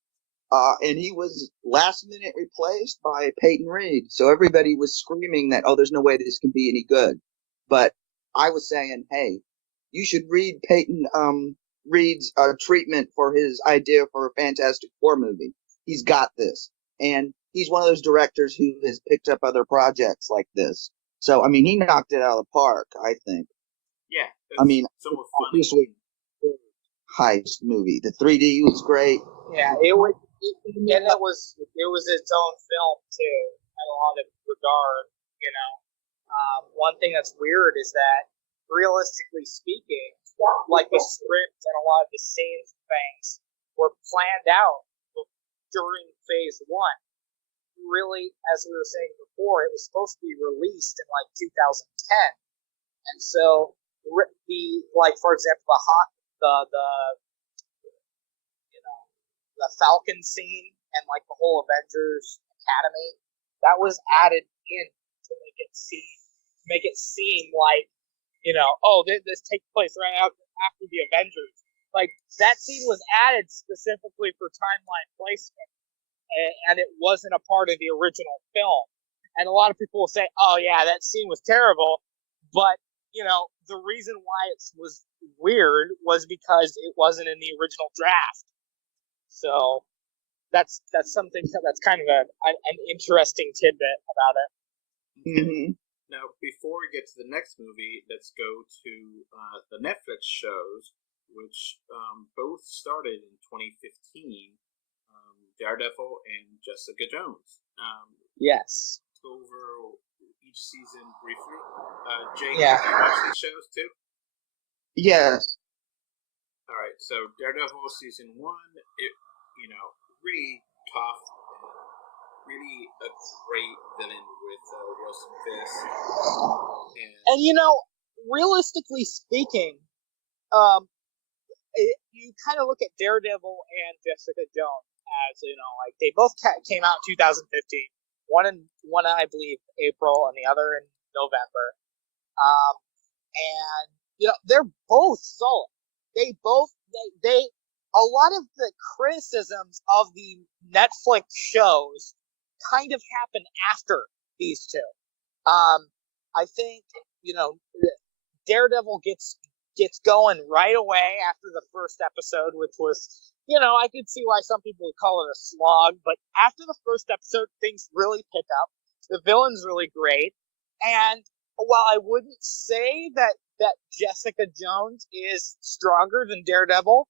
and he was last minute replaced by Peyton Reed. So everybody was screaming that, there's no way this can be any good. But I was saying, hey, you should read Peyton Reed's treatment for his idea for a Fantastic Four movie. He's got this. And he's one of those directors who has picked up other projects like this. So, he knocked it out of the park, I think. Yeah. This was a heist movie. The 3D was great. Yeah, it was its own film, too, in a lot of regard, One thing that's weird is that, realistically speaking, like the script and a lot of the scenes and things were planned out during Phase 1. Really, as we were saying before, it was supposed to be released in, 2010. And so, for example, the Falcon scene and, the whole Avengers Academy, that was added in to make it seem like, this takes place right after the Avengers. That scene was added specifically for timeline placement, and it wasn't a part of the original film. And a lot of people will say, oh yeah, that scene was terrible, but, the reason why it was weird was because it wasn't in the original draft. So, that's something that's kind of an interesting tidbit about it. Mm-hmm. Now, before we get to the next movie, let's go to the Netflix shows, which both started in 2015, Daredevil and Jessica Jones. Yes. Go over each season briefly. Jake, Yeah. have you watched these shows too? Yes. All right, so Daredevil season 1, really tough, really a great villain with Wilson Fisk. And realistically speaking, you kind of look at Daredevil and Jessica Jones as, they both came out in 2015. One I believe, April, and the other in November. And they're both solid. They a lot of the criticisms of the Netflix shows kind of happen after these two. I think, Daredevil gets going right away after the first episode, which was, I could see why some people would call it a slog, but after the first episode, things really pick up. The villain's really great, and while I wouldn't say that Jessica Jones is stronger than Daredevil,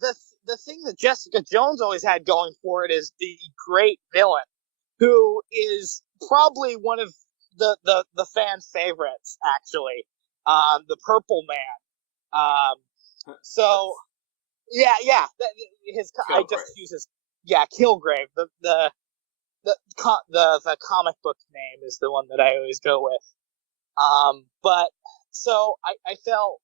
the thing that Jessica Jones always had going for it is the great villain, who is probably one of the fan favorites, actually, the Purple Man. So yeah, I just use his Kilgrave. The comic book name is the one that I always go with. But so I felt,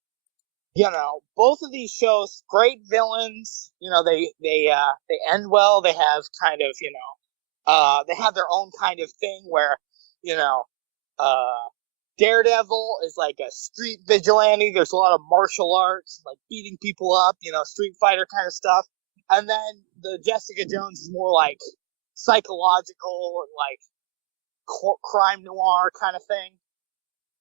both of these shows, great villains. They end well. They have kind of, they have their own kind of thing where, Daredevil is like a street vigilante. There's a lot of martial arts, like beating people up, Street Fighter kind of stuff. And then the Jessica Jones is more like psychological and like crime noir kind of thing.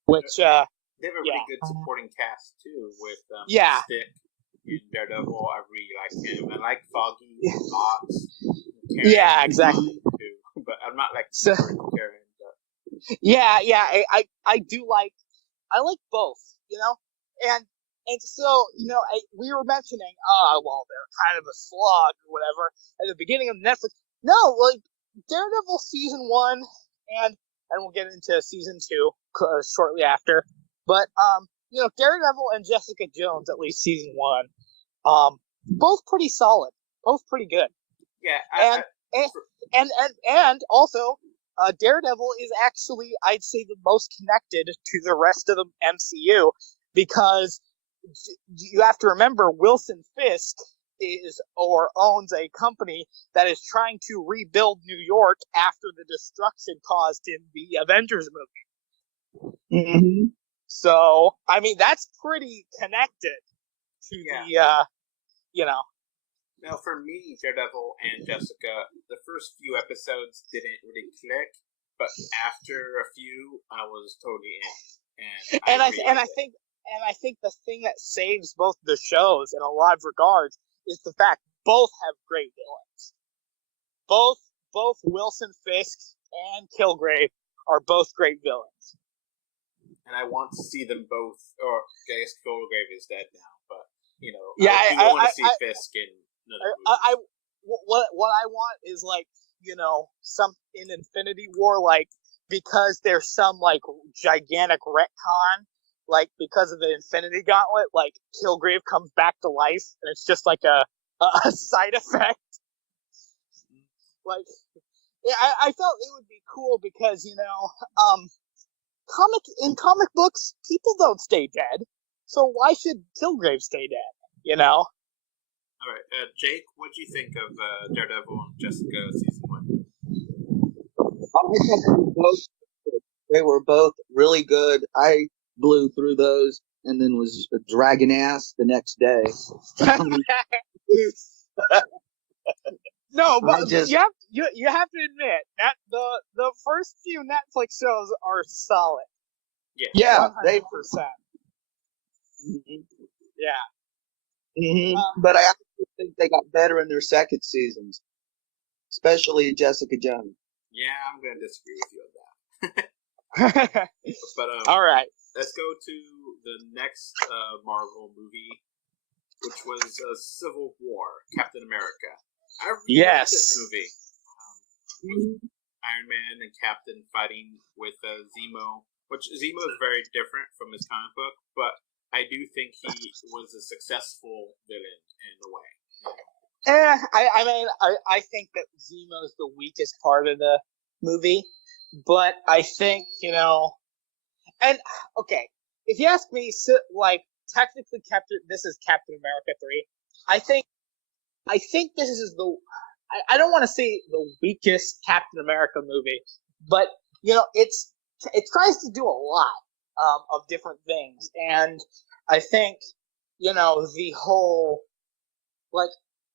Which, they have a really good supporting cast too with Stick in Daredevil. I really like him. I like Foggy, Ox. Yeah, exactly. Too, but I'm not like Karen. Yeah, I do like both, and so, we were mentioning, they're kind of a slog or whatever at the beginning of Netflix. No, like, Daredevil season 1, and we'll get into season 2 shortly after, but, Daredevil and Jessica Jones, at least season 1, both pretty solid, both pretty good. Yeah, and also, Daredevil is actually, I'd say, the most connected to the rest of the MCU, because you have to remember Wilson Fisk owns a company that is trying to rebuild New York after the destruction caused in the Avengers movie. Mm-hmm. So, I mean, that's pretty connected to the. Now, for me, Daredevil and Jessica, the first few episodes didn't really click, but after a few, I was totally in. And I think the thing that saves both the shows in a lot of regards is the fact both have great villains. Both Wilson Fisk and Kilgrave are both great villains. And I want to see them both, or I guess Kilgrave is dead now, but I want to see Fisk in another movie. What I want is, like, some in Infinity War, like, because there's some like gigantic retcon, like because of the Infinity Gauntlet, like Kilgrave comes back to life, and it's just like a side effect. Like, yeah, I felt it would be cool because comic books, people don't stay dead, so why should Kilgrave stay dead? All right, Jake, what do you think of Daredevil and Jessica season 1? They were both really good. I blew through those and then was dragging ass the next day. No, but you have to admit that the first few Netflix shows are solid. Yeah, 100%. Mm-hmm. Yeah. Mm-hmm. But I actually think they got better in their second seasons, especially Jessica Jones. Yeah, I'm going to disagree with you on that. But all right, let's go to the next Marvel movie, which was Civil War, Captain America. I really liked this movie. Iron Man and Captain fighting with Zemo, which Zemo is very different from his comic book, but I do think he was a successful villain in a way. I think that Zemo's the weakest part of the movie, but I think, and, okay, if you ask me, like, technically this is Captain America 3, I think this is I don't want to say the weakest Captain America movie, but, it tries to do a lot of different things, and I think, the whole, like,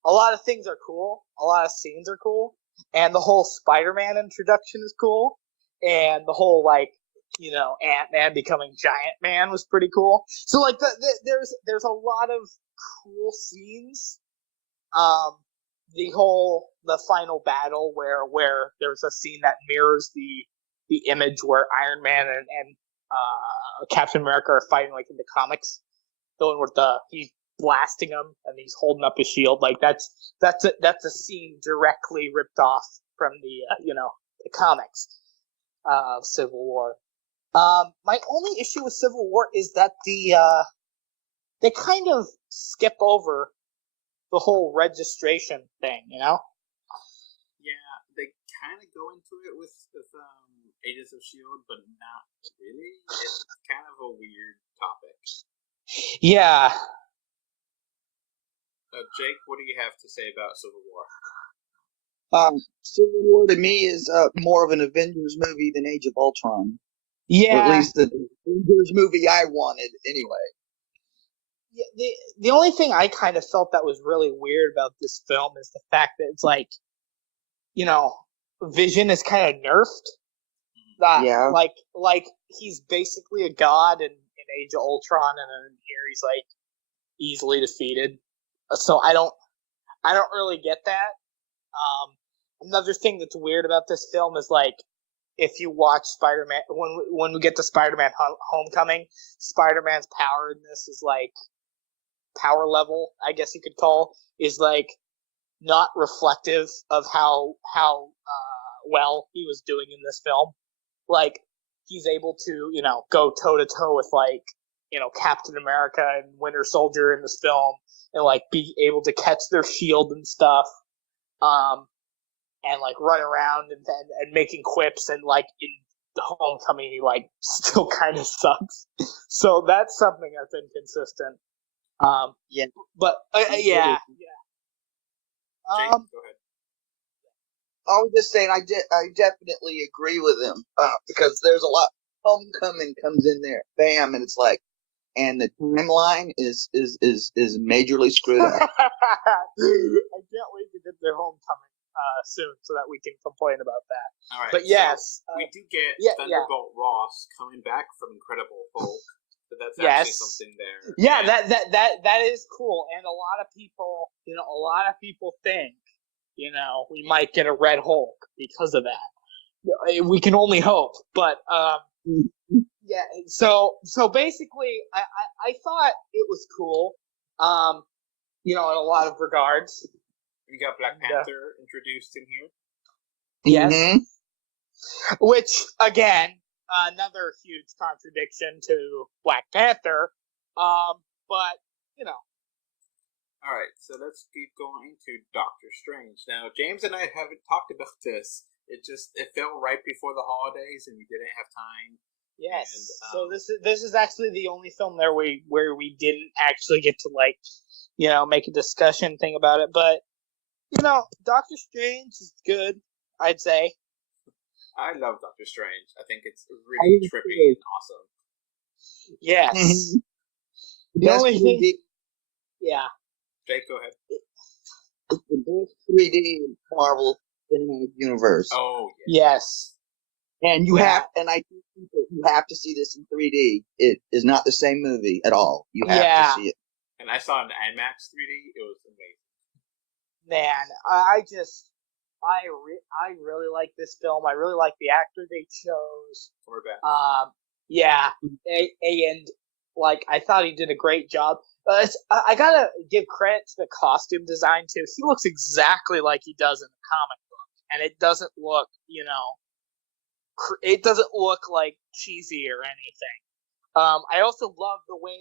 a lot of things are cool, a lot of scenes are cool, And the whole Spider-Man introduction is cool. And the whole, like, you know, Ant-Man becoming Giant Man was pretty cool. So, like, there's a lot of cool scenes. The final battle where there's a scene that mirrors the image where Iron Man and Captain America are fighting, like, in the comics. The one where he's blasting him and he's holding up his shield. Like, that's a scene directly ripped off from the comics of Civil War. My only issue with Civil War is that they kind of skip over the whole registration thing, you know? Yeah, they kind of go into it with Agents of S.H.I.E.L.D., but not really. It's kind of a weird topic. Yeah. Jake, what do you have to say about Civil War? Civil War to me is more of an Avengers movie than Age of Ultron. Yeah. Or at least the Avengers movie I wanted, anyway. Yeah, the only thing I kind of felt that was really weird about this film is the fact that it's like, you know, Vision is kind of nerfed. Yeah. Like he's basically a god in Age of Ultron, and then here he's like easily defeated. So I don't really get that. Another thing that's weird about this film is, like, if you watch Spider-Man, when we get to Spider-Man Homecoming, Spider-Man's power in this is, like, power level, I guess you could call, is, like, not reflective of how well he was doing in this film. Like, he's able to, you know, go toe-to-toe with, like, you know, Captain America and Winter Soldier in this film, and, like, be able to catch their shield and stuff. And, like, run around and making quips, and, like, in the Homecoming, he, like, still kind of sucks. So that's something that's inconsistent. Yeah. But, yeah. Jake, go ahead. I was just saying, I definitely agree with him, because there's a lot. Homecoming comes in there, bam, and it's like, and the timeline is majorly screwed up. I can't wait to get their Homecoming soon so that we can complain about that. All right, but yes, so we do get Thunderbolt Ross coming back from Incredible Hulk, so that's actually something there. Yeah, that is cool, and a lot of people think, you know, we might get a Red Hulk because of that. We can only hope, but yeah. So basically, I thought it was cool, you know, in a lot of regards. We got Black Panther introduced in here. Yes. Mm-hmm. Which, again, another huge contradiction to Black Panther. But, you know. All right, so let's keep going to Doctor Strange. Now, James and I haven't talked about this. It fell right before the holidays, and we didn't have time. Yes. And, so this is actually the only film there where we didn't actually get to, like, you know, make a discussion thing about it. But, you know, Doctor Strange is good, I'd say. I love Doctor Strange. I think it's really trippy and awesome. Yes. The The only thing... Yeah. Jake, go ahead. It's the best 3D Marvel Cinematic Universe. Oh, Yes. And you have to see this in 3D. It is not the same movie at all. You have to see it. And I saw it in IMAX 3D. It was amazing. Man, I really like this film. I really like the actor they chose. Or bad. Yeah, and like I thought he did a great job. I gotta give credit to the costume design too. He looks exactly like he does in the comic book, and it doesn't look, you know, it doesn't look like cheesy or anything. I also love the way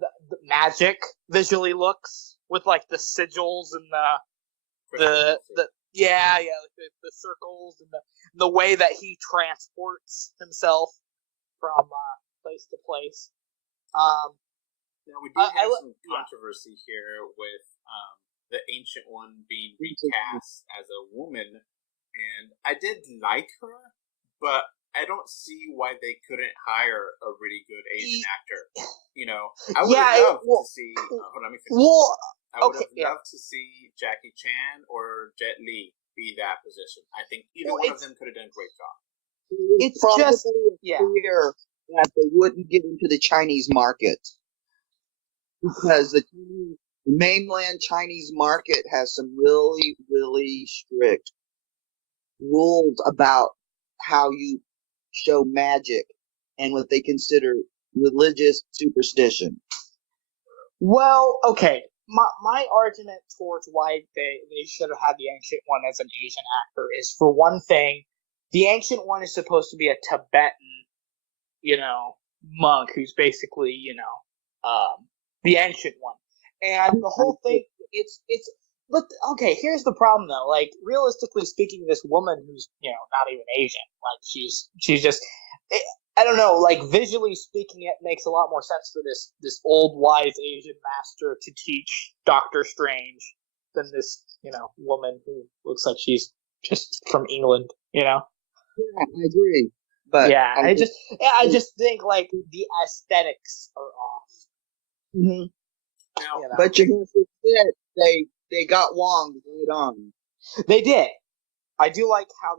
that the magic visually looks with, like, the sigils and the circles and the way that he transports himself from place to place. Now, we do have some controversy here with the Ancient One being recast as a woman, and I did like her, but I don't see why they couldn't hire a really good Asian actor. You know, I would have loved to see. Hold on, let me finish. I would have loved to see Jackie Chan or Jet Li be that position. I think either Well, one of them could have done a great job. It's Probably, just yeah. clear that they wouldn't get into the Chinese market because the mainland Chinese market has some really, really strict rules about how you show magic and what they consider religious superstition. Well, okay. My argument towards why they should have had the Ancient One as an Asian actor is, for one thing, the Ancient One is supposed to be a Tibetan, monk who's basically, the Ancient One. And the whole thing, but okay, here's the problem though. Like, realistically speaking, this woman who's, not even Asian, like, she's just, I don't know, like, visually speaking, it makes a lot more sense for this old wise Asian master to teach Doctor Strange than this, woman who looks like she's just from England, Yeah, I agree. But yeah, I just think, like, the aesthetics are off. Mhm. Now, But you have to admit, they got Wong right on. They did. I do like how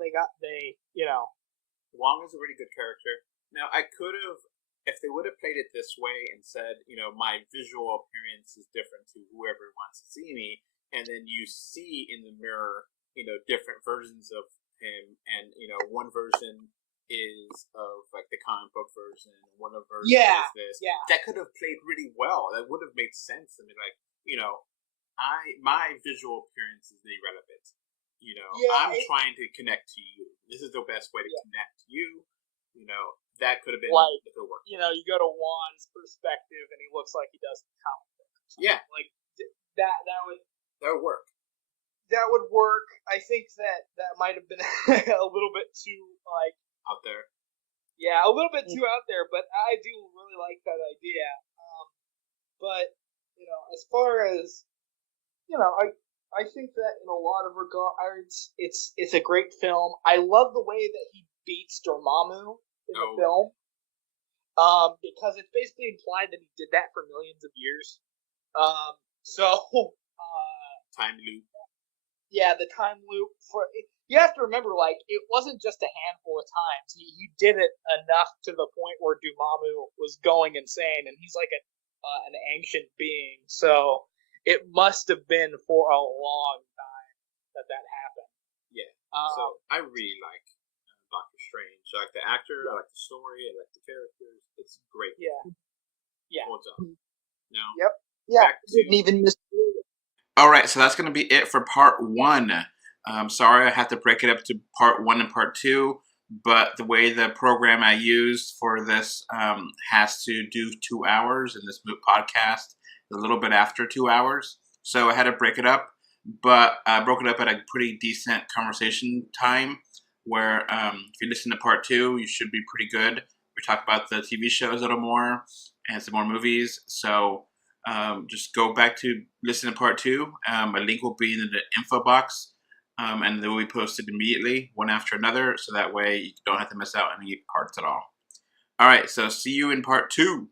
Wong is a really good character. Now, I could have, if they would have played it this way and said, my visual appearance is different to whoever wants to see me, and then you see in the mirror, different versions of him, and, one version is of, like, the comic book version, one of version is this. Yeah. That could have played really well. That would have made sense. I mean, like, my visual appearance is irrelevant. I'm trying to connect to you. This is the best way to connect to you. That could have been like, if it worked. you go to Juan's perspective and he looks like he does in the comic book. Yeah. Like, that would work. That would work. I think that might have been a little bit too, like, out there. Yeah, a little bit too out there, but I do really like that idea. But, as far as, I think that in a lot of regards, it's a great film. I love the way that he beats Dormammu in the film, because it's basically implied that he did that for millions of years. Time loop. Yeah, the time loop. You have to remember, like, it wasn't just a handful of times. He did it enough to the point where Dormammu was going insane, and he's like an ancient being. So it must have been for a long time that happened. Yeah. So I really like Doctor Strange. I like the actor. I like the story. I like the characters. It's great. Yeah. Holds up. Now. Yep. Yeah. Back to... Didn't even miss. All right, so that's going to be it for part 1. Sorry, I had to break it up to part 1 and part 2, but the way the program I used for this has to do 2 hours, and this podcast is a little bit after 2 hours, so I had to break it up, but I broke it up at a pretty decent conversation time, where if you listen to part 2, you should be pretty good. We talk about the TV shows a little more, and some more movies, so... just go back to listen to part 2. A link will be in the info box, and they will be posted immediately, one after another, so that way you don't have to miss out any parts at all. All right, so see you in part 2.